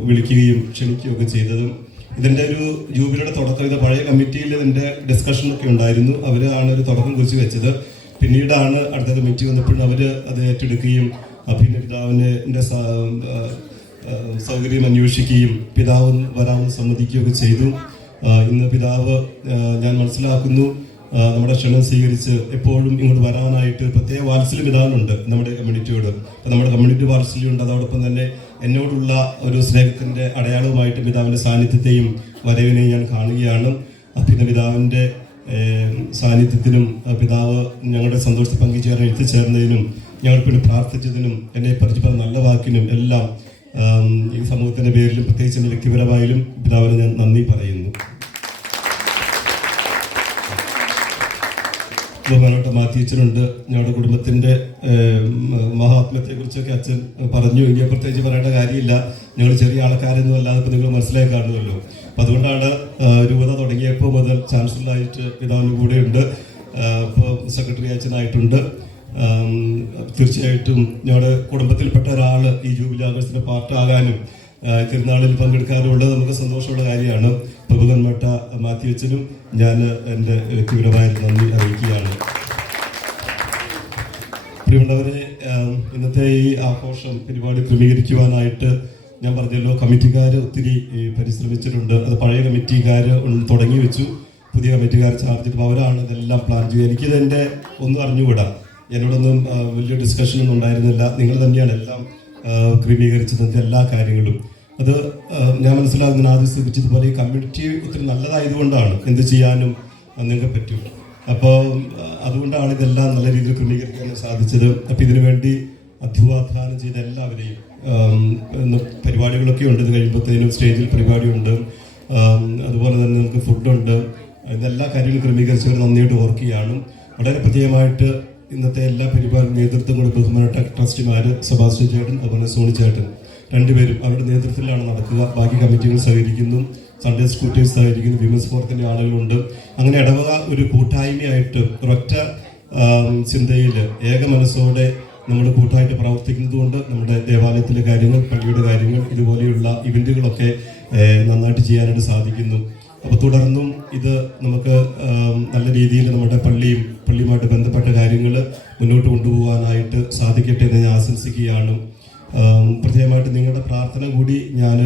വിളിക്കുകയും ക്ഷണിക്കുകയും ഒക്കെ ചെയ്തതും. ഇതിൻ്റെ ഒരു ജൂബിലിയുടെ തുടക്കം ഇത് പഴയ കമ്മിറ്റിയിൽ ഇതിൻ്റെ ഡിസ്കഷനൊക്കെ ഉണ്ടായിരുന്നു. അവരാണ് ഒരു തുടക്കം കുറിച്ച് വെച്ചത്. പിന്നീടാണ് അടുത്ത കമ്മിറ്റി വന്നപ്പോഴും അവർ അത് ഏറ്റെടുക്കുകയും അഭിമന്യ പിതാവിൻ്റെ സൗകര്യം അന്വേഷിക്കുകയും പിതാവ് വരാമെന്ന് സമ്മതിക്കുകയൊക്കെ ചെയ്തു. ഇന്ന് പിതാവ് ഞാൻ മനസ്സിലാക്കുന്നു നമ്മുടെ ക്ഷണം സ്വീകരിച്ച് എപ്പോഴും ഇങ്ങോട്ട് വരാനായിട്ട് പ്രത്യേക വാത്സല്യം പിതാവിനുണ്ട് നമ്മുടെ കമ്മ്യൂണിറ്റിയോട്. അപ്പം നമ്മുടെ കമ്മ്യൂണിറ്റി വാത്സല്യമുണ്ട്. അതോടൊപ്പം തന്നെ എന്നോടുള്ള ഒരു സ്നേഹത്തിൻ്റെ അടയാളവുമായിട്ട് പിതാവിൻ്റെ സാന്നിധ്യത്തെയും വരവിനെയും ഞാൻ കാണുകയാണ്. പിന്നെ പിതാവിൻ്റെ സാന്നിധ്യത്തിനും പിതാവ് ഞങ്ങളുടെ സന്തോഷത്തിൽ പങ്കുചേരാൻ എത്തിച്ചേർന്നതിനും ഞങ്ങൾ പിന്നെ പ്രാർത്ഥിച്ചതിനും എന്നെ പരിചയപ്പെട്ട നല്ല വാക്കിനും എല്ലാം ഈ സമൂഹത്തിൻ്റെ പേരിലും പ്രത്യേകിച്ച് എൻ്റെ വ്യക്തിപരമായാലും പിതാവിന് ഞാൻ നന്ദി പറയുന്നു. ബഹുമാനപ്പെട്ട മാത്യുച്ചനുണ്ട്. ഞങ്ങളുടെ കുടുംബത്തിൻ്റെ മഹാത്മ്യത്തെക്കുറിച്ചൊക്കെ അച്ഛൻ പറഞ്ഞു. ഇനി പ്രത്യേകിച്ച് പറയേണ്ട കാര്യമില്ല. ഞങ്ങൾ ചെറിയ ആൾക്കാരൊന്നും അല്ലാതെ ഇപ്പോൾ നിങ്ങൾ മനസ്സിലാക്കി കാണുമല്ലോ. അപ്പം അതുകൊണ്ടാണ് രൂപത തുടങ്ങിയപ്പോൾ മുതൽ ചാൻസലറായിട്ട് പിതാവിന് കൂടെയുണ്ട്. ഇപ്പോൾ സെക്രട്ടറി അച്ഛനായിട്ടുണ്ട്. തീർച്ചയായിട്ടും ഞങ്ങളുടെ കുടുംബത്തിൽപ്പെട്ട ഒരാൾ ഈ ജൂബിലി ആഘോഷത്തിൻ്റെ പാർട്ടാകാനും തിരുനാളിൽ പങ്കെടുക്കാനുള്ളത് നമുക്ക് സന്തോഷമുള്ള കാര്യമാണ്. ബഹുമാനപ്പെട്ട മാത്യുച്ചനും ഞാൻ എൻ്റെ വ്യക്തിപരമായ നന്ദി അറിയിക്കുകയാണ്. പ്രിയമുള്ളവരെ, ഇന്നത്തെ ഈ ആഘോഷം പരിപാടി ക്രമീകരിക്കുവാനായിട്ട് ഞാൻ പറഞ്ഞല്ലോ കമ്മിറ്റിക്കാർ ഒത്തിരി പരിശ്രമിച്ചിട്ടുണ്ട്. അത് പഴയ കമ്മിറ്റിക്കാർ തുടങ്ങി വെച്ചു, പുതിയ കമ്മിറ്റിക്കാർ ചാർജ് എടുക്കും. അവരാണ് ഇതെല്ലാം പ്ലാൻ ചെയ്യുക. എനിക്കിതെൻ്റെ ഒന്നും അറിഞ്ഞുകൂടാ. എന്നോടൊന്നും വലിയ ഡിസ്കഷനൊന്നും ഉണ്ടായിരുന്നില്ല. നിങ്ങൾ തന്നെയാണ് എല്ലാം ക്രമീകരിച്ചത്, എല്ലാ കാര്യങ്ങളും. അത് ഞാൻ മനസ്സിലാകുന്ന ആദ്യം സൂചിപ്പിച്ചതുപോലെ ഈ കമ്മ്യൂണിറ്റി ഒത്തിരി നല്ലതായതുകൊണ്ടാണ് എന്ത് ചെയ്യാനും നിങ്ങൾക്ക് പറ്റും. അപ്പോൾ അതുകൊണ്ടാണ് ഇതെല്ലാം നല്ല രീതിയിൽ ക്രമീകരിക്കാൻ സാധിച്ചത്. അപ്പോൾ ഇതിനു വേണ്ടി അധ്വാനം ചെയ്ത എല്ലാവരെയും പരിപാടികളൊക്കെ ഉണ്ട്. ഇത് കഴിയുമ്പോഴത്തേനും സ്റ്റേജിൽ പരിപാടിയുണ്ട്, അതുപോലെ തന്നെ നമുക്ക് ഫുഡുണ്ട്. ഇതെല്ലാ കാര്യങ്ങളും ക്രമീകരിച്ചവർ നന്നായിട്ട് ഓർക്കുകയാണ്. വളരെ പ്രത്യേകമായിട്ട് ഇന്നത്തെ എല്ലാ പരിപാടിയും നേതൃത്വം കൊണ്ട് ബഹുമാനപ്പെട്ട ട്രസ്റ്റിമാർ സെബാസ്റ്റ്യൻ ചേട്ടൻ അതുപോലെ സോണി ചേട്ടൻ രണ്ടുപേരും അവരുടെ നേതൃത്വത്തിലാണ് നടക്കുക. ബാക്കി കമ്മിറ്റികൾ സഹകരിക്കുന്നു, സൺഡേ സ്കൂൾ ടീംസ് സഹകരിക്കുന്നു, വിമൻസ് ഫോറത്തിൻ്റെ ആളുകളുണ്ട്. അങ്ങനെ ഇടവക ഒരു കൂട്ടായ്മയായിട്ട് ഒരൊറ്റ ചിന്തയിൽ ഏക മനസ്സോടെ നമ്മൾ കൂട്ടായിട്ട് പ്രവർത്തിക്കുന്നത് കൊണ്ട് നമ്മുടെ ദേവാലയത്തിലെ കാര്യങ്ങൾ, പള്ളിയുടെ കാര്യങ്ങൾ, ഇതുപോലെയുള്ള ഇവൻറ്റുകളൊക്കെ നന്നായിട്ട് ചെയ്യാനായിട്ട് സാധിക്കുന്നു. അപ്പോൾ തുടർന്നും ഇത് നമുക്ക് നല്ല രീതിയിൽ നമ്മുടെ പള്ളിയുമായിട്ട് ബന്ധപ്പെട്ട കാര്യങ്ങൾ മുന്നോട്ട് കൊണ്ടുപോകാനായിട്ട് സാധിക്കട്ടെ എന്ന് ഞാൻ ആശംസിക്കുകയാണ്. പ്രത്യേകമായിട്ട് നിങ്ങളുടെ പ്രാർത്ഥന കൂടി ഞാൻ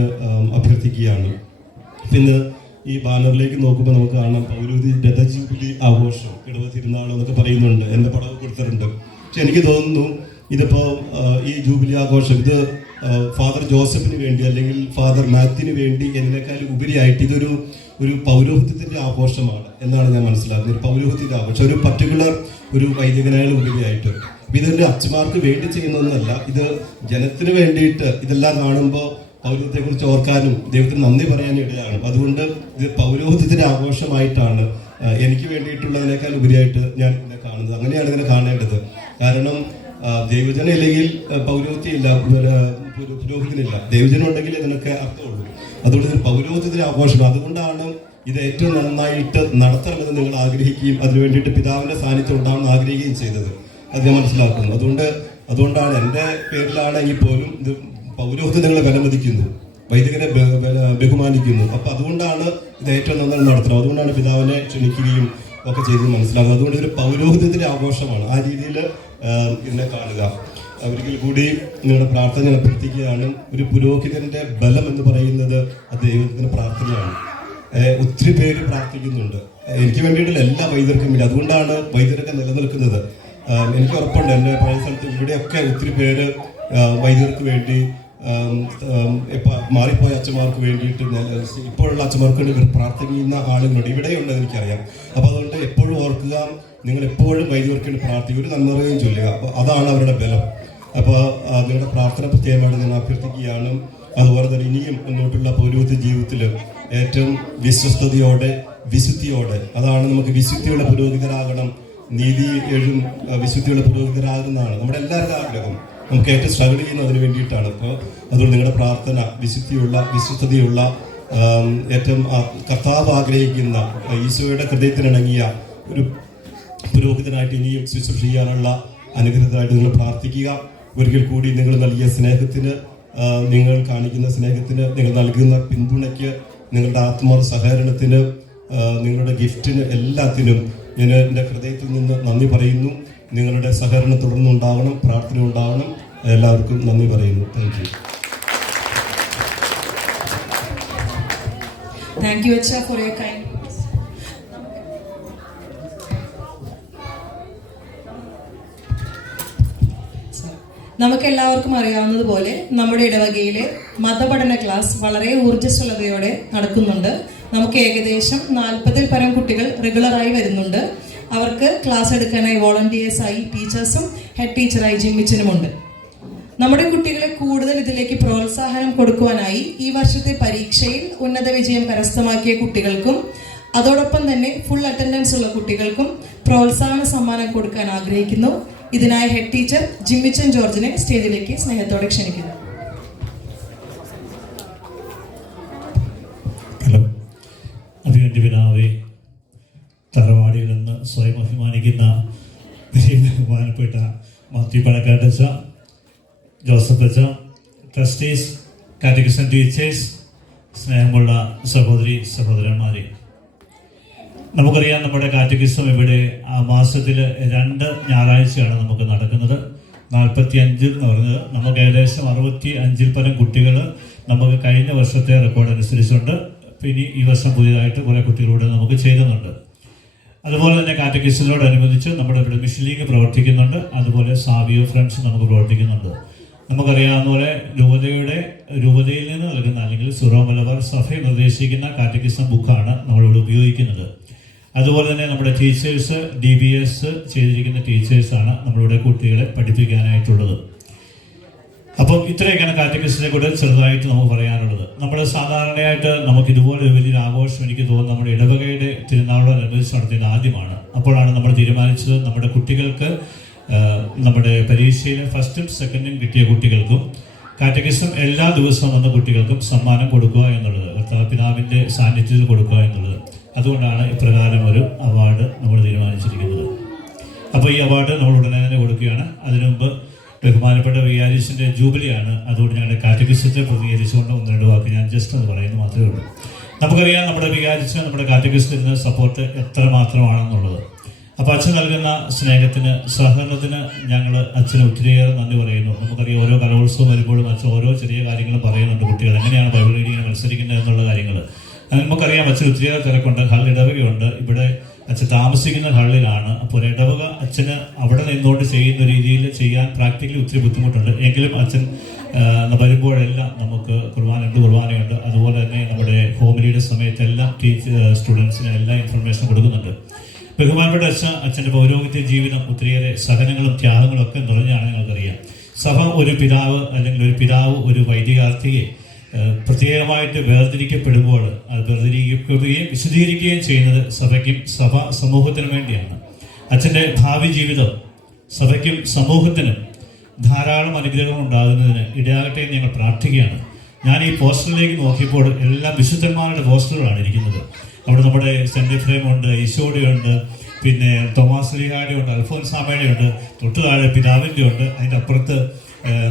അഭ്യർത്ഥിക്കുകയാണ്. പിന്നെ ഈ ബാനറിലേക്ക് നോക്കുമ്പോൾ നമുക്ക് കാണാം പൗരോഹിത്യ രഥജൂബിലി ആഘോഷം, ഇടവ തിരുനാൾ എന്നൊക്കെ പറയുന്നുണ്ട്, എൻ്റെ പടവ് കൊടുത്തിട്ടുണ്ട്. പക്ഷെ എനിക്ക് തോന്നുന്നു ഇതിപ്പോൾ ഈ ജൂബിലി ആഘോഷം ഇത് ഫാദർ ജോസഫിന് വേണ്ടി അല്ലെങ്കിൽ ഫാദർ മാത്യുവിന് വേണ്ടി എന്നതിനേക്കാളും ഉപരിയായിട്ട് ഇതൊരു പൗരോഹിത്യത്തിൻ്റെ ആഘോഷമാണ് എന്നാണ് ഞാൻ മനസ്സിലാക്കുന്നത്. ഒരു പൗരോഹിത്യത്തിൻ്റെ ആഘോഷം, ഒരു പർട്ടിക്കുലർ ഒരു വൈദികനായാലും ഉപരിയായിട്ട്. ഇതിൻ്റെ അച്ഛന്മാർക്ക് വേണ്ടി ചെയ്യുന്നതൊന്നല്ല, ഇത് ജനത്തിന് വേണ്ടിയിട്ട് ഇതെല്ലാം കാണുമ്പോൾ പൗരോഹിത്യത്തെക്കുറിച്ച് ഓർക്കാനും ദൈവത്തിന് നന്ദി പറയാനും ഇടയാണ്. അതുകൊണ്ട് ഇത് പൗരോഹിത്യത്തിൻ്റെ ആഘോഷമായിട്ടാണ് എനിക്ക് വേണ്ടിയിട്ടുള്ളതിനേക്കാൾ ഉപരിയായിട്ട് ഞാൻ ഇതിനെ കാണുന്നത്. അങ്ങനെയാണ് ഇതിനെ കാണേണ്ടത്. കാരണം ദൈവജനം ഇല്ലെങ്കിൽ പൗരോഹിത്യം ഇല്ല, പുരോഹിതനില്ല. ദൈവജനം ഉണ്ടെങ്കിൽ ഇതിനൊക്കെ അർത്ഥമുള്ളൂ. അതുകൊണ്ട് ഇത് പൗരോഹിത്യത്തിൻ്റെ ആഘോഷം. അതുകൊണ്ടാണ് ഇത് ഏറ്റവും നന്നായിട്ട് നടത്തണമെന്ന് നിങ്ങൾ ആഗ്രഹിക്കുകയും അതിനു വേണ്ടിയിട്ട് പിതാവിൻ്റെ സാന്നിധ്യം ഉണ്ടാവണമെന്ന് ആഗ്രഹിക്കുകയും ചെയ്തത്. അത് ഞാൻ മനസ്സിലാക്കുന്നു. അതുകൊണ്ടാണ് എൻ്റെ പേരിലാണെങ്കിൽ പോലും ഇത് പൗരോഹിത്യം നിങ്ങളെ വിലമതിക്കുന്നു, വൈദികനെ ബഹുമാനിക്കുന്നു. അപ്പം അതുകൊണ്ടാണ് ഇത് ഏറ്റവും നന്നായി നടത്തുന്നത്. അതുകൊണ്ടാണ് പിതാവിനെ ക്ഷണിക്കുകയും ഒക്കെ ചെയ്തത് മനസ്സിലാകുന്നത്. അതുകൊണ്ട് ഇതൊരു പൗരോഹിത്യത്തിൻ്റെ ആഘോഷമാണ്. ആ രീതിയിൽ ഇതിനെ കാണുക. ഒരിക്കൽ കൂടി നിങ്ങളുടെ പ്രാർത്ഥന അഭ്യർത്ഥിക്കുകയാണ്. ഒരു പുരോഹിതന്റെ ബലം എന്ന് പറയുന്നത് അത് ദൈവത്തിന്റെ പ്രാർത്ഥനയാണ്. ഒത്തിരി പേര് പ്രാർത്ഥിക്കുന്നുണ്ട്. എനിക്ക് വേണ്ടിയിട്ടുള്ള എല്ലാ വൈദ്യർക്കും വേണ്ടി. അതുകൊണ്ടാണ് വൈദ്യരൊക്കെ നിലനിൽക്കുന്നത്. എനിക്ക് ഉറപ്പുണ്ട് എൻ്റെ പഴയ സ്ഥലത്ത് ഇവിടെയൊക്കെ ഒത്തിരി പേര് വൈദ്യർക്ക് വേണ്ടി, മാറിപ്പോയ അച്ഛന്മാർക്ക് വേണ്ടിയിട്ട്, ഇപ്പോഴുള്ള അച്ഛന്മാർക്ക് വേണ്ടി പ്രാർത്ഥിക്കുന്ന ആളുകളുണ്ട്. ഇവിടെയുണ്ട്, എനിക്കറിയാം. അപ്പോൾ അതുകൊണ്ട് എപ്പോഴും ഓർക്കുക, നിങ്ങൾ എപ്പോഴും വൈദ്യർക്ക് വേണ്ടി പ്രാർത്ഥിക്കുക, ഒരു നന്മയും ചൊല്ലുക. അപ്പോൾ അതാണ് അവരുടെ ബലം. അപ്പോൾ നിങ്ങളുടെ പ്രാർത്ഥന പ്രത്യേകമായിട്ട് ഞാൻ അഭ്യർത്ഥിക്കുകയാണ്. അതുപോലെ തന്നെ ഇനിയും മുന്നോട്ടുള്ള പൗരോഹിത്യ ജീവിതത്തിൽ ഏറ്റവും വിശ്വസ്തയോടെ, വിശുദ്ധിയോടെ, അതാണ് നമുക്ക് വിശുദ്ധിയുള്ള പുരോഹിതരാകണം, നീതി എഴും വിശുദ്ധിയുള്ള പുരോഹിതരാകുന്നതാണ് നമ്മുടെ എല്ലാവരുടെ ആഗ്രഹം. നമുക്ക് ഏറ്റവും സ്ട്രഗിൾ ചെയ്യുന്നത് അതിന് വേണ്ടിയിട്ടാണ്. അപ്പോൾ അതുകൊണ്ട് നിങ്ങളുടെ പ്രാർത്ഥന വിശുദ്ധിയുള്ള, വിശ്വസ്തതയുള്ള, ഏറ്റവും കർത്താവ് ആഗ്രഹിക്കുന്ന, ഈശോയുടെ ഹൃദയത്തിനിണങ്ങിയ ഒരു പുരോഹിതനായിട്ട് ഇനിയും ശുശ്രൂഷ ചെയ്യാനുള്ള അനുഗ്രഹത്തിനായിട്ട് നിങ്ങൾ പ്രാർത്ഥിക്കുക. ഒരിക്കൽ കൂടി നിങ്ങൾ നൽകിയ സ്നേഹത്തിന്, നിങ്ങൾ കാണിക്കുന്ന സ്നേഹത്തിന്, നിങ്ങൾ നൽകുന്ന പിന്തുണയ്ക്ക്, നിങ്ങളുടെ ആത്മാർത്ഥ സഹകരണത്തിന്, നിങ്ങളുടെ ഗിഫ്റ്റിന്, എല്ലാത്തിനും ഞാൻ എൻ്റെ ഹൃദയത്തിൽ നിന്ന് നന്ദി പറയുന്നു. നിങ്ങളുടെ സഹകരണം തുടർന്നുണ്ടാവണം, പ്രാർത്ഥന ഉണ്ടാവണം. എല്ലാവർക്കും നന്ദി പറയുന്നു. Thank you. Thank you, Acha, for your kind words. നമുക്ക് എല്ലാവർക്കും അറിയാവുന്നതുപോലെ നമ്മുടെ ഇടവകയിലെ മതപഠന ക്ലാസ് വളരെ ഊർജ്ജസ്വലതയോടെ നടക്കുന്നുണ്ട്. നമുക്ക് ഏകദേശം 40-ൽ പരം കുട്ടികൾ റെഗുലറായി വരുന്നുണ്ട്. അവർക്ക് ക്ലാസ് എടുക്കാനായി വോളണ്ടിയേഴ്സായി ടീച്ചേഴ്സും ഹെഡ് ടീച്ചറായി ജിമ്മിച്ചനുമുണ്ട്. നമ്മുടെ കുട്ടികളെ കൂടുതൽ ഇതിലേക്ക് പ്രോത്സാഹനം കൊടുക്കുവാനായി ഈ വർഷത്തെ പരീക്ഷയിൽ ഉന്നത വിജയം കരസ്ഥമാക്കിയ കുട്ടികൾക്കും അതോടൊപ്പം തന്നെ ഫുൾ അറ്റൻഡൻസ് ഉള്ള കുട്ടികൾക്കും പ്രോത്സാഹന സമ്മാനം കൊടുക്കാൻ ആഗ്രഹിക്കുന്നു. ഇതിനായി ഹെഡ് ടീച്ചർ ജിമ്മിച്ചൻ ജോർജിനെ സ്റ്റേജിലേക്ക് സ്നേഹത്തോടെ ക്ഷണിക്കുന്നു. ഹലോ, അഭിമന്യ പിതാവേ, തറവാടിയിൽ നിന്ന് സ്വയം അഭിമാനിക്കുന്ന ബഹുമാനപ്പെട്ട മാത്യു പണക്കാട്ടച്ച, ജോസഫ് അച്ച, ട്രസ്റ്റീസ്, കാറ്റഗിസം ടീച്ചേഴ്സ്, സ്നേഹമുള്ള സഹോദരന്മാരെ, നമുക്കറിയാം നമ്മുടെ കാറ്റഗിസം ഇവിടെ മാസത്തിൽ 2 ഞായറാഴ്ചയാണ് നമുക്ക് നടക്കുന്നത്. 45 എന്ന് പറഞ്ഞത് നമുക്ക് ഏകദേശം 65-ൽ പരം കുട്ടികൾ നമുക്ക് കഴിഞ്ഞ വർഷത്തെ റെക്കോർഡ് അനുസരിച്ചുണ്ട്. പിന്നെ ഈ വർഷം പുതിയതായിട്ട് കുറേ കുട്ടികളോട് നമുക്ക് ചേരുന്നുണ്ട്. അതുപോലെ തന്നെ കാറ്റഗിസത്തിനോടനുബന്ധിച്ച് നമ്മുടെ ഇവിടെ മിഷൻ ലീഗ് പ്രവർത്തിക്കുന്നുണ്ട്. അതുപോലെ സാവിയോ ഫ്രണ്ട്സ് നമുക്ക് പ്രവർത്തിക്കുന്നുണ്ട്. നമുക്കറിയാവുന്ന പോലെ രൂപതയിൽ നിന്ന് നൽകുന്ന അല്ലെങ്കിൽ സിറോ മലബാർ സഭ നിർദ്ദേശിക്കുന്ന കാറ്റഗിസം ബുക്കാണ് നമ്മളിവിടെ ഉപയോഗിക്കുന്നത്. അതുപോലെ തന്നെ നമ്മുടെ ടീച്ചേഴ്സ് DBS ചെയ്തിരിക്കുന്ന ടീച്ചേഴ്സാണ് നമ്മളിവിടെ കുട്ടികളെ പഠിപ്പിക്കാനായിട്ടുള്ളത്. അപ്പം ഇത്രയൊക്കെയാണ് കാറ്റഗറിസിനെ കൂടെ ചെറുതായിട്ട് നമുക്ക് പറയാനുള്ളത്. നമ്മൾ സാധാരണയായിട്ട് നമുക്ക് ഇതുപോലെ ഒരു വലിയൊരു ആഘോഷം എനിക്ക് തോന്നുന്നു നമ്മുടെ ഇടവകയുടെ തിരുനാളോടനുബന്ധിച്ച് നടത്തിയത് ആദ്യമാണ്. അപ്പോഴാണ് നമ്മൾ തീരുമാനിച്ചത് നമ്മുടെ കുട്ടികൾക്ക് നമ്മുടെ പരീക്ഷയിൽ ഫസ്റ്റും സെക്കൻഡും കിട്ടിയ കുട്ടികൾക്കും കാറ്റഗറിസം എല്ലാ ദിവസവും വന്ന കുട്ടികൾക്കും സമ്മാനം കൊടുക്കുക എന്നുള്ളത്, പിതാവിൻ്റെ സാന്നിധ്യത്തിൽ കൊടുക്കുക എന്നുള്ളത്. അതുകൊണ്ടാണ് ഇപ്രകാരം ഒരു അവാർഡ് നമ്മൾ തീരുമാനിച്ചിരിക്കുന്നത്. അപ്പോൾ ഈ അവാർഡ് നമ്മൾ ഉടനെ തന്നെ കൊടുക്കുകയാണ്. അതിനു മുമ്പ് ബഹുമാനപ്പെട്ട വികാരിസിൻ്റെ ജൂബിലിയാണ്. അതുകൊണ്ട് ഞങ്ങളുടെ കാറ്റഗറിസത്തെ പ്രതികരിച്ചുകൊണ്ട് 1-2 വാക്ക് ഞാൻ ജസ്റ്റ് എന്ന് പറയുന്നത് മാത്രമേ ഉള്ളൂ. നമുക്കറിയാം നമ്മുടെ വികാരിസിന് നമ്മുടെ കാറ്റഗറിസത്തിന് സപ്പോർട്ട് എത്രമാത്രമാണെന്നുള്ളത്. അപ്പോൾ അച്ഛൻ നൽകുന്ന സ്നേഹത്തിന്, സഹകരണത്തിന് ഞങ്ങൾ അച്ഛന് ഒത്തിരിയേറെ നന്ദി പറയുന്നു. നമുക്കറിയാം ഓരോ കലോത്സവം വരുമ്പോഴും അച്ഛൻ ഓരോ ചെറിയ കാര്യങ്ങൾ പറയുന്നുണ്ട്. കുട്ടികൾ എങ്ങനെയാണ് ബൈബിൾ റീഡിങ്ങിന് മത്സരിക്കുന്നത് എന്നുള്ള കാര്യങ്ങൾ നമുക്കറിയാം. അച്ഛൻ ഒത്തിരിയേറെ തിരക്കുണ്ട്. ഹൾ ഇടവകയുണ്ട്. ഇവിടെ അച്ഛൻ താമസിക്കുന്ന ഹള്ളിലാണ്. അപ്പോൾ ഒരു ഇടവക അച്ഛന് അവിടെ നിന്നുകൊണ്ട് ചെയ്യുന്ന രീതിയിൽ ചെയ്യാൻ പ്രാക്ടിക്കലി ഒത്തിരി ബുദ്ധിമുട്ടുണ്ട്. എങ്കിലും അച്ഛൻ വരുമ്പോഴെല്ലാം നമുക്ക് കുർബാനയുണ്ട്. അതുപോലെ തന്നെ നമ്മുടെ ഹോമിലിയുടെ സമയത്തെല്ലാം സ്റ്റുഡൻസിന് എല്ലാ ഇൻഫർമേഷൻ കൊടുക്കുന്നുണ്ട്. ബഹുമാനപ്പെട്ട അച്ഛൻ്റെ പൗരോഹിത്യ ജീവിതം ഒത്തിരിയേറെ സഹനങ്ങളും ത്യാഗങ്ങളും ഒക്കെ നിറഞ്ഞാണ് ഞങ്ങൾക്കറിയാം. സഭ ഒരു പിതാവ് ഒരു വൈദികാർത്ഥിയെ പ്രത്യേകമായിട്ട് വേർതിരിക്കപ്പെടുമ്പോൾ അത് വേർതിരിക്കപ്പെടുകയും വിശദീകരിക്കുകയും ചെയ്യുന്നത് സഭയ്ക്കും സമൂഹത്തിനും വേണ്ടിയാണ്. അച്ഛൻ്റെ ഭാവി ജീവിതം സഭയ്ക്കും സമൂഹത്തിനും ധാരാളം അനുഗ്രഹം ഉണ്ടാകുന്നതിന് ഇടയാകട്ടെ എന്ന് ഞങ്ങൾ പ്രാർത്ഥിക്കുകയാണ്. ഞാൻ ഈ പോസ്റ്ററിലേക്ക് നോക്കിയപ്പോൾ എല്ലാം വിശുദ്ധന്മാരുടെ പോസ്റ്ററുകളാണ് ഇരിക്കുന്നത്. അവിടെ നമ്മുടെ സെന്റ് എഫ്രേം ഉണ്ട്, ഈശോയുടെ, പിന്നെ തോമാസ് ലീഹായുടെ ഉണ്ട്, അൽഫോൻസാമയുടെ ഉണ്ട്, തൊട്ടു താഴെ പിതാവിൻ്റെ ഉണ്ട്, അതിൻ്റെ അപ്പുറത്ത്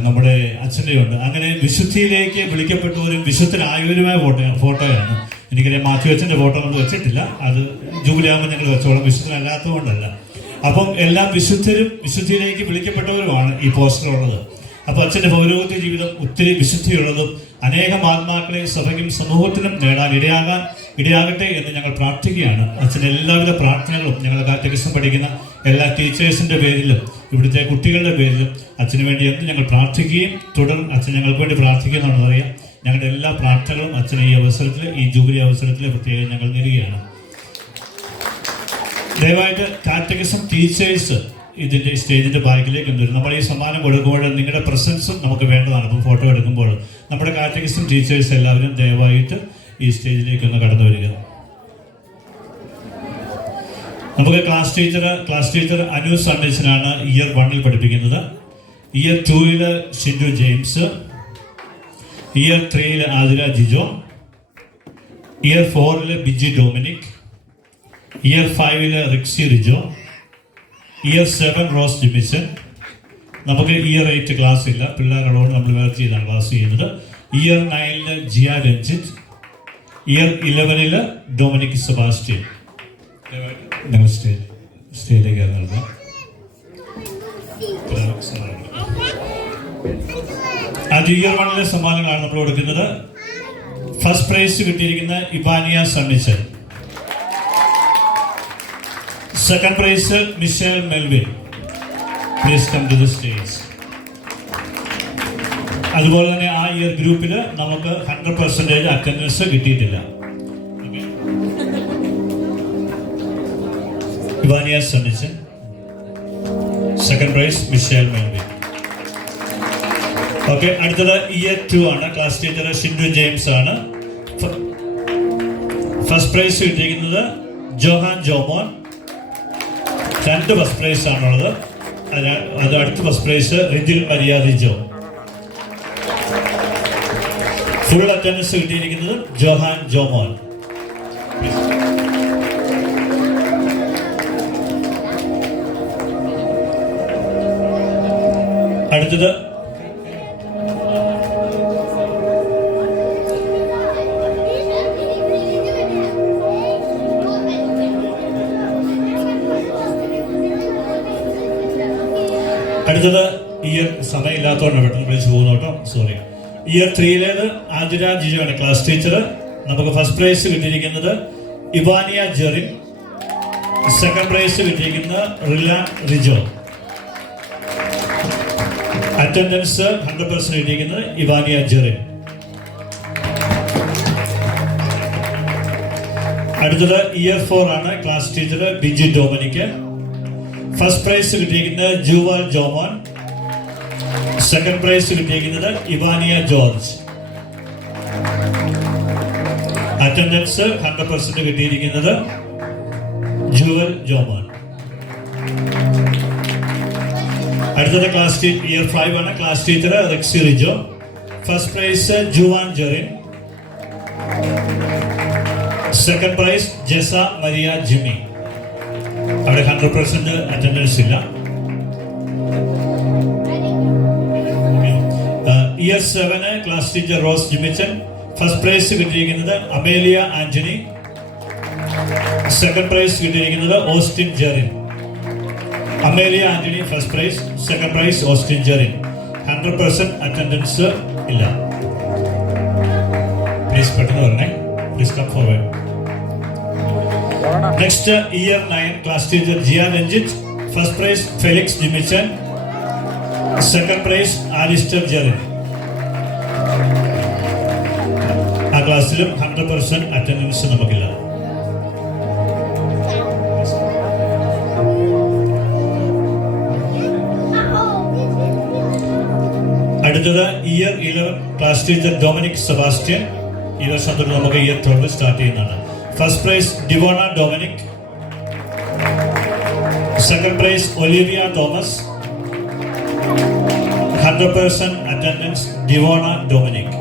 നമ്മുടെ അച്ഛൻ്റെ ഉണ്ട്. അങ്ങനെ വിശുദ്ധിയിലേക്ക് വിളിക്കപ്പെട്ടവരും വിശുദ്ധരായവരുമായ ഫോട്ടോയാണ്. എനിക്കറിയാം മാത്യു അച്ഛൻ്റെ ഫോട്ടോ നമ്മൾ വെച്ചിട്ടില്ല, അത് ജൂബിലി ആകുമ്പോൾ ഞങ്ങൾ വെച്ചോളാം, വിശുദ്ധനല്ലാത്തതുകൊണ്ടല്ല. അപ്പം എല്ലാ വിശുദ്ധിയിലേക്ക് വിളിക്കപ്പെട്ടവരുമാണ് ഈ പോസ്റ്ററുള്ളത്. അപ്പോൾ അച്ഛൻ്റെ പൗരോഹിത്യ ജീവിതം ഒത്തിരി വിശുദ്ധിയുള്ളതും അനേകം ആത്മാക്കളെ സഭയ്ക്കും സമൂഹത്തിനും നേടാൻ ഇടയാകട്ടെ എന്ന് ഞങ്ങൾ പ്രാർത്ഥിക്കുകയാണ്. അച്ഛൻ്റെ എല്ലാവിധ പ്രാർത്ഥനകളും ഞങ്ങൾ കാറ്റഗറിസം പഠിക്കുന്ന എല്ലാ ടീച്ചേഴ്സിൻ്റെ പേരിലും ഇവിടുത്തെ കുട്ടികളുടെ പേരിലും അച്ഛന് വേണ്ടി എന്ന് ഞങ്ങൾ പ്രാർത്ഥിക്കുകയും തുടർന്ന് അച്ഛൻ ഞങ്ങൾക്ക് വേണ്ടി പ്രാർത്ഥിക്കുന്നുണ്ടെന്നറിയാം. ഞങ്ങളുടെ എല്ലാ പ്രാർത്ഥനകളും അച്ഛനെ ഈ ജൂബിലി അവസരത്തിൽ പ്രത്യേകം ഞങ്ങൾ നേരുകയാണ്. ദയവായിട്ട് കാറ്റഗറിസം ടീച്ചേഴ്സ് ഇതിൻ്റെ സ്റ്റേജിൻ്റെ ബാക്കിലേക്ക് വരും. നമ്മൾ ഈ സമ്മാനം കൊടുക്കുമ്പോൾ നിങ്ങളുടെ പ്രസൻസും നമുക്ക് വേണ്ടതാണ്. ഇപ്പോൾ ഫോട്ടോ എടുക്കുമ്പോൾ നമ്മുടെ കാറ്റഗറിസം ടീച്ചേഴ്സ് എല്ലാവരും ദയവായിട്ട് ഈ സ്റ്റേജിലേക്ക് ഒന്ന് കടന്നു വരിക. നമുക്ക് ക്ലാസ് ടീച്ചർ അനു സണ്ണീസിനാണ് ഇയർ 1 പഠിപ്പിക്കുന്നത്. Year 2 Shindu James, year 3 Athira Jijo, year 4 Biji Dominic, year 5 Rixy Rijo, year 7 Rose Jimison. നമുക്ക് ഇയർ 8 ക്ലാസ് ഇല്ല, പിള്ളേരോട് നമ്മൾ വേറെ ചെയ്താണ് ക്ലാസ് ചെയ്യുന്നത്. Year 9 Jiya Ranjith, year 11 Dominic Sebastian. ഞങ്ങൾ സ്റ്റേജിലേക്ക് നൽകാം. അത് ഇയർ 1 സമ്മാനങ്ങളാണ് നമ്മൾ കൊടുക്കുന്നത്. ഫസ്റ്റ് പ്രൈസ് കിട്ടിയിരിക്കുന്ന Evania Sunnichan, second prize Michelle Melvin. Please come to the stage. അതുപോലെ തന്നെ ആ ഇയർ ഗ്രൂപ്പിൽ നമുക്ക് 100% അറ്റൻഡൻസ് കിട്ടിയിട്ടില്ല. Evania Sunnichan, second prize Michelle Melvin. Okay, അടുത്തത് ഇയർ 2 ആണ്. ക്ലാസ് ടീച്ചർ ഷിൻഡു ജെയിംസ് ആണ്. ഫസ്റ്റ് പ്രൈസ് കിട്ടിയിരിക്കുന്നത് ജോഹാൻ ജോമോൻ. 2 ഫസ്റ്റ് പ്രൈസ് ആണുള്ളത്. അത് അടുത്ത first prize Rijil Maria Rijo. Full attendance കിട്ടിയിരിക്കുന്നത് ജോഹാൻ ജോമോൻ. അടുത്തത് ഇയർ സമയമില്ലാത്തതുകൊണ്ട് പെട്ടെന്ന് വിളിച്ച് പോകുന്നു കേട്ടോ, sorry. Year 3 Athira ജിജോയാണ് class teacher. നമുക്ക് ഫസ്റ്റ് പ്രൈസ് കിട്ടിയിരിക്കുന്നത് ഇവാനിയ ജെറിൻ, സെക്കൻഡ് പ്രൈസ് കിട്ടിയിരിക്കുന്നത് റിലാൻ റിജോ. അറ്റൻഡൻസ് 100% കിട്ടിയിരിക്കുന്നത് ഇവാനിയ ജെറിൻ. അടുത്തത് ഇയർ 4 ആണ്. Class teacher Biji Dominic. First prize കിട്ടിയിരിക്കുന്നത് ജൂവാൽ ജോമോൻ, സെക്കൻഡ് പ്രൈസ് കിട്ടിയിരിക്കുന്നത് ഇവാനിയ ജോർജ്. അറ്റൻഡൻസ് 100% കിട്ടിയിരിക്കുന്നത് ജുവൽ ജോമോൻ. അടുത്തത് ക്ലാസ് ഇയർ 5 ആണ്. Class teacher Rexy Rijo. First prize Juan Jerin. Second prize Jesa Maria Jimmy. അവിടെ 100% അറ്റൻഡൻസ് ഇല്ല. Year 7 class teacher Rose Jimichan. First prize കിട്ടിയിരിക്കുന്നത് അമേലിയ ആന്റണി. സെക്കൻഡ് പ്രൈസ് കിട്ടിയിരിക്കുന്നത് Austin Jerin. Amelia Antony first prize, second prize Austin Jerin. 100% attendance ഇല്ല. പ്ലീസ് പെട്ടെന്ന് പറഞ്ഞേ. Please come forward. Next year 9 class teacher Jia Ranjith. First prize Felix Jimichan. Second prize Alistair Jerin. ആ ക്ലാസ്സിലും 100% അറ്റൻഡൻസ് നമുക്കില്ല. അടുത്തത് year 11 class teacher Dominic Sebastian. ഈ വർഷം തൊട്ട് നമുക്ക് ഇയർ 12 സ്റ്റാർട്ട് ചെയ്യുന്നതാണ്. First prize Divona Dominic. Second prize Olivia Thomas. 100% attendance Divona Dominic.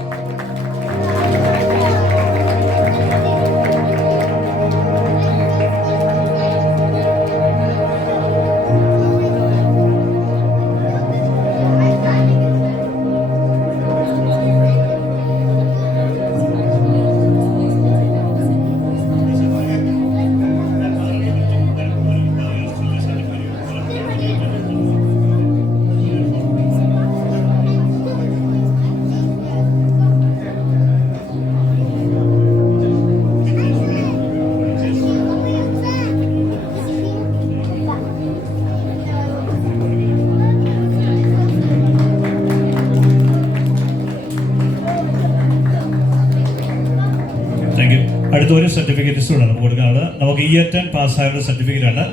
അടുത്ത ഒരു സർട്ടിഫിക്കറ്റ്സ് കൂടെ നമുക്ക് കൊടുക്കാനുള്ളത്. നമുക്ക് ഇയർ 10 പാസ്സായുള്ള സർട്ടിഫിക്കറ്റ് ആണ്.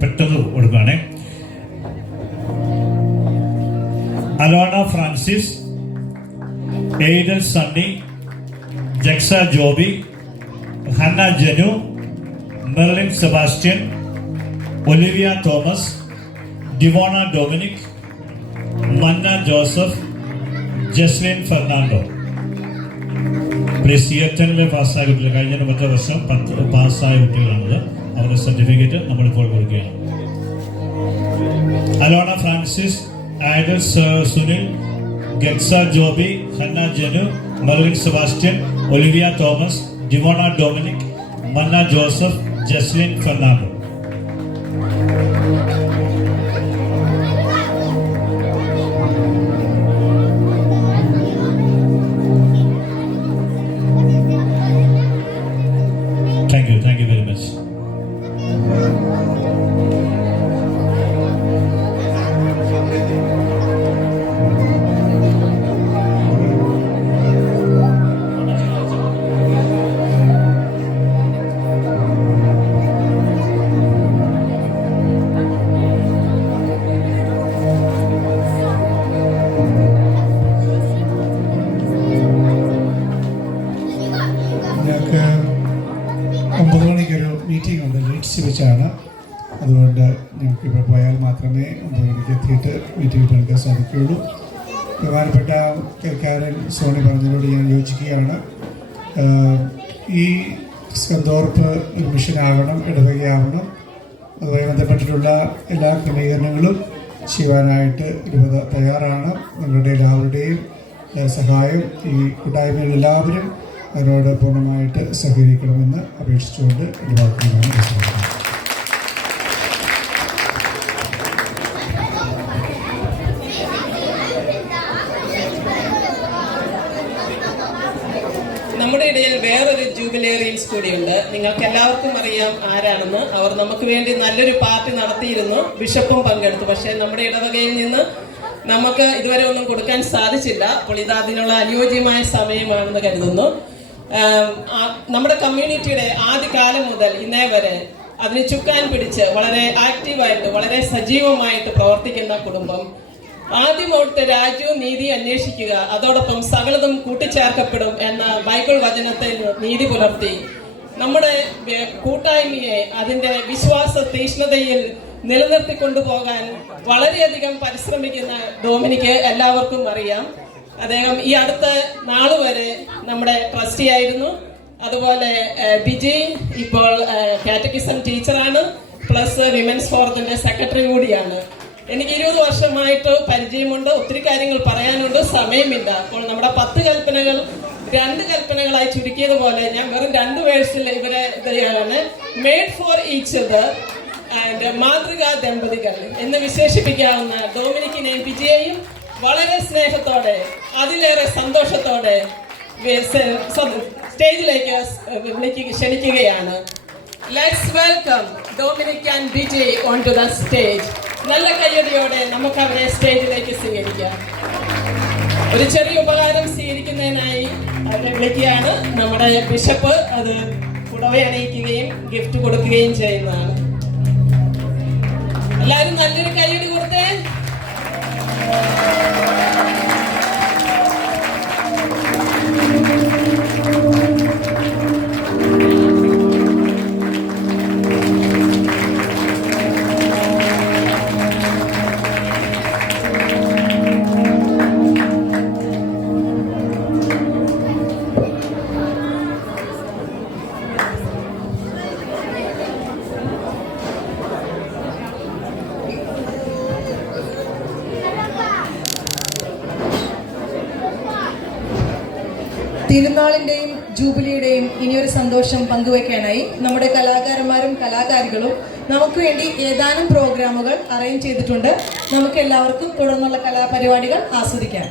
പെട്ടെന്ന് കൊടുക്കുകയാണേ. അലോണ ഫ്രാൻസിസ്, എയ്ഡൽ സണ്ണി, ജക്സ ജോബി, ഹന്ന ജനു, മെർലിൻ സെബാസ്റ്റ്യൻ, ഒലിവിയ തോമസ്, ഡിവോണ ഡൊമിനിക്, മന്ന ജോസഫ്, ജസ്ലിൻ ഫെർണാണ്ടോ. പ്ലീസ് ഇയർ 10 പാസ്സായ കുട്ടികൾ, കഴിഞ്ഞ 10 വർഷം 10 പാസ്സായ കുട്ടികളാണത്. അവരുടെ സർട്ടിഫിക്കറ്റ് നമ്മളിപ്പോൾ കൊടുക്കുകയാണ്. Alona Francis, Adal Sunil, Gaksa Joby, Hanna Janu, Mervin Sebastian, Olivia Thomas, Divona Dominic, Manna Joseph, Jaslin Fernando. Thank you very much. ഞങ്ങൾക്ക് 9 മണിക്കൊരു മീറ്റിംഗ് ഉണ്ട് ലീഡ്സിൽ വെച്ചാണ്. അതുകൊണ്ട് ഞങ്ങൾക്കിപ്പോൾ പോയാൽ മാത്രമേ 9 മണിക്ക് എത്തിയിട്ട് മീറ്റിംഗ് പങ്കെടുക്കാൻ സാധിക്കുകയുള്ളൂ. പ്രധാനപ്പെട്ട കാരൻ സോണി പറഞ്ഞതിനോട് ഞാൻ യോജിക്കുകയാണ്. ഈ സ്കന്തോർപ്പ് ഒരു മിഷനാവണം, ഇടവകയാവണം. അതുമായി ബന്ധപ്പെട്ടിട്ടുള്ള എല്ലാ ക്രമീകരണങ്ങളും ചെയ്യുവാനായിട്ട് രൂപത തയ്യാറാണ്. നിങ്ങളുടെ എല്ലാവരുടെയും സഹായം ഈ കൂട്ടായ്മയിൽ എല്ലാവരും അതിനോട് പൂർണ്ണമായിട്ട് സഹകരിക്കണമെന്ന് അപേക്ഷിച്ചുകൊണ്ട് എൻ്റെ വാക്കുകളാണ് മനസ്സിലാക്കുന്നത്. നമ്മുടെ ഇടയിൽ വേറൊരു ജൂബിലേറിയൻസ് കൂടിയുണ്ട്. നിങ്ങൾക്ക് എല്ലാവർക്കും അറിയാം ആരാണെന്ന്. അവർ നമുക്ക് വേണ്ടി നല്ലൊരു പാർട്ടി നടത്തിയിരുന്നു. ബിഷപ്പും പങ്കെടുത്തു. പക്ഷേ നമ്മുടെ ഇടവകയിൽ നിന്ന് നമുക്ക് ഇതുവരെ ഒന്നും കൊടുക്കാൻ സാധിച്ചില്ല. അപ്പോൾ ഇത് അതിനുള്ള അനുയോജ്യമായ സമയമാണെന്ന് കരുതുന്നു. നമ്മുടെ കമ്മ്യൂണിറ്റിയുടെ ആദ്യകാലം മുതൽ ഇന്നേ വരെ അതിന് ചുക്കാൻ പിടിച്ച് വളരെ ആക്റ്റീവായിട്ട് വളരെ സജീവമായിട്ട് പ്രവർത്തിക്കുന്ന കുടുംബം ആദ്യമോട്ട് രാജ്യവും നീതി അന്വേഷിക്കുക, അതോടൊപ്പം സകലതും കൂട്ടിച്ചേർക്കപ്പെടും എന്ന ബൈബിൾ വചനത്തിൽ നീതി പുലർത്തി നമ്മുടെ കൂട്ടായ്മയെ അതിന്റെ വിശ്വാസ തീഷ്ണതയിൽ നിലനിർത്തി കൊണ്ടുപോകാൻ വളരെയധികം പരിശ്രമിക്കുന്ന ഡൊമിനിക്ക് എല്ലാവർക്കും അറിയാം. അദ്ദേഹം ഈ അടുത്ത നാള് വരെ നമ്മുടെ ട്രസ്റ്റി ആയിരുന്നു. അതുപോലെ ബിജി ഇപ്പോൾ കാറ്റക്കിസം ടീച്ചറാണ്, പ്ലസ് വിമൻസ് ഫോറത്തിന്റെ സെക്രട്ടറി കൂടിയാണ്. എനിക്ക് 20 വർഷമായിട്ട് പരിചയമുണ്ട്, ഒത്തിരി കാര്യങ്ങൾ പറയാനുണ്ട്, സമയമില്ല. അപ്പോൾ നമ്മുടെ 10 കൽപ്പനകൾ 2 കൽപ്പനകളായി ചുരുക്കിയതുപോലെ ഞാൻ വെറും 2 വേഴ്സിൽ ഇവരെ ഇതാണ് made for each other and മാതൃകാ ദമ്പതികൾ എന്ന് വിശേഷിപ്പിക്കാവുന്ന ഡൊമിനിക്കിനെയും വിജയെയും വളരെ സ്നേഹത്തോടെ അതിലേറെ സന്തോഷത്തോടെ സ്റ്റേജിലേക്ക് ക്ഷണിക്കുകയാണ്. Let's welcome Dominic and Vijay on to the stage. നല്ല കയ്യടിയോടെ നമുക്ക് അവരെ സ്റ്റേജിലേക്ക് സ്വീകരിക്കാം. ഒരു ചെറിയ ഉപകാരം സ്വീകരിക്കുന്നതിനായി അവരെ വിളിക്കുകയാണ്. നമ്മുടെ ബിഷപ്പ് അത് പുടവ അണിയിക്കുകയും ഗിഫ്റ്റ് കൊടുക്കുകയും ചെയ്യുന്നതാണ്. എല്ലാവരും നല്ലൊരു കയ്യടി കൊടുത്തേ. തിരുനാളിന്റെയും ജൂബിലിയുടെയും ഇനിയൊരു സന്തോഷം പങ്കുവയ്ക്കാനായി നമ്മുടെ കലാകാരന്മാരും കലാകാരികളും നമുക്ക് വേണ്ടി ഏതാനും പ്രോഗ്രാമുകൾ അറേഞ്ച് ചെയ്തിട്ടുണ്ട്. നമുക്ക് എല്ലാവർക്കും തുടർന്നുള്ള കലാപരിപാടികൾ ആസ്വദിക്കാം.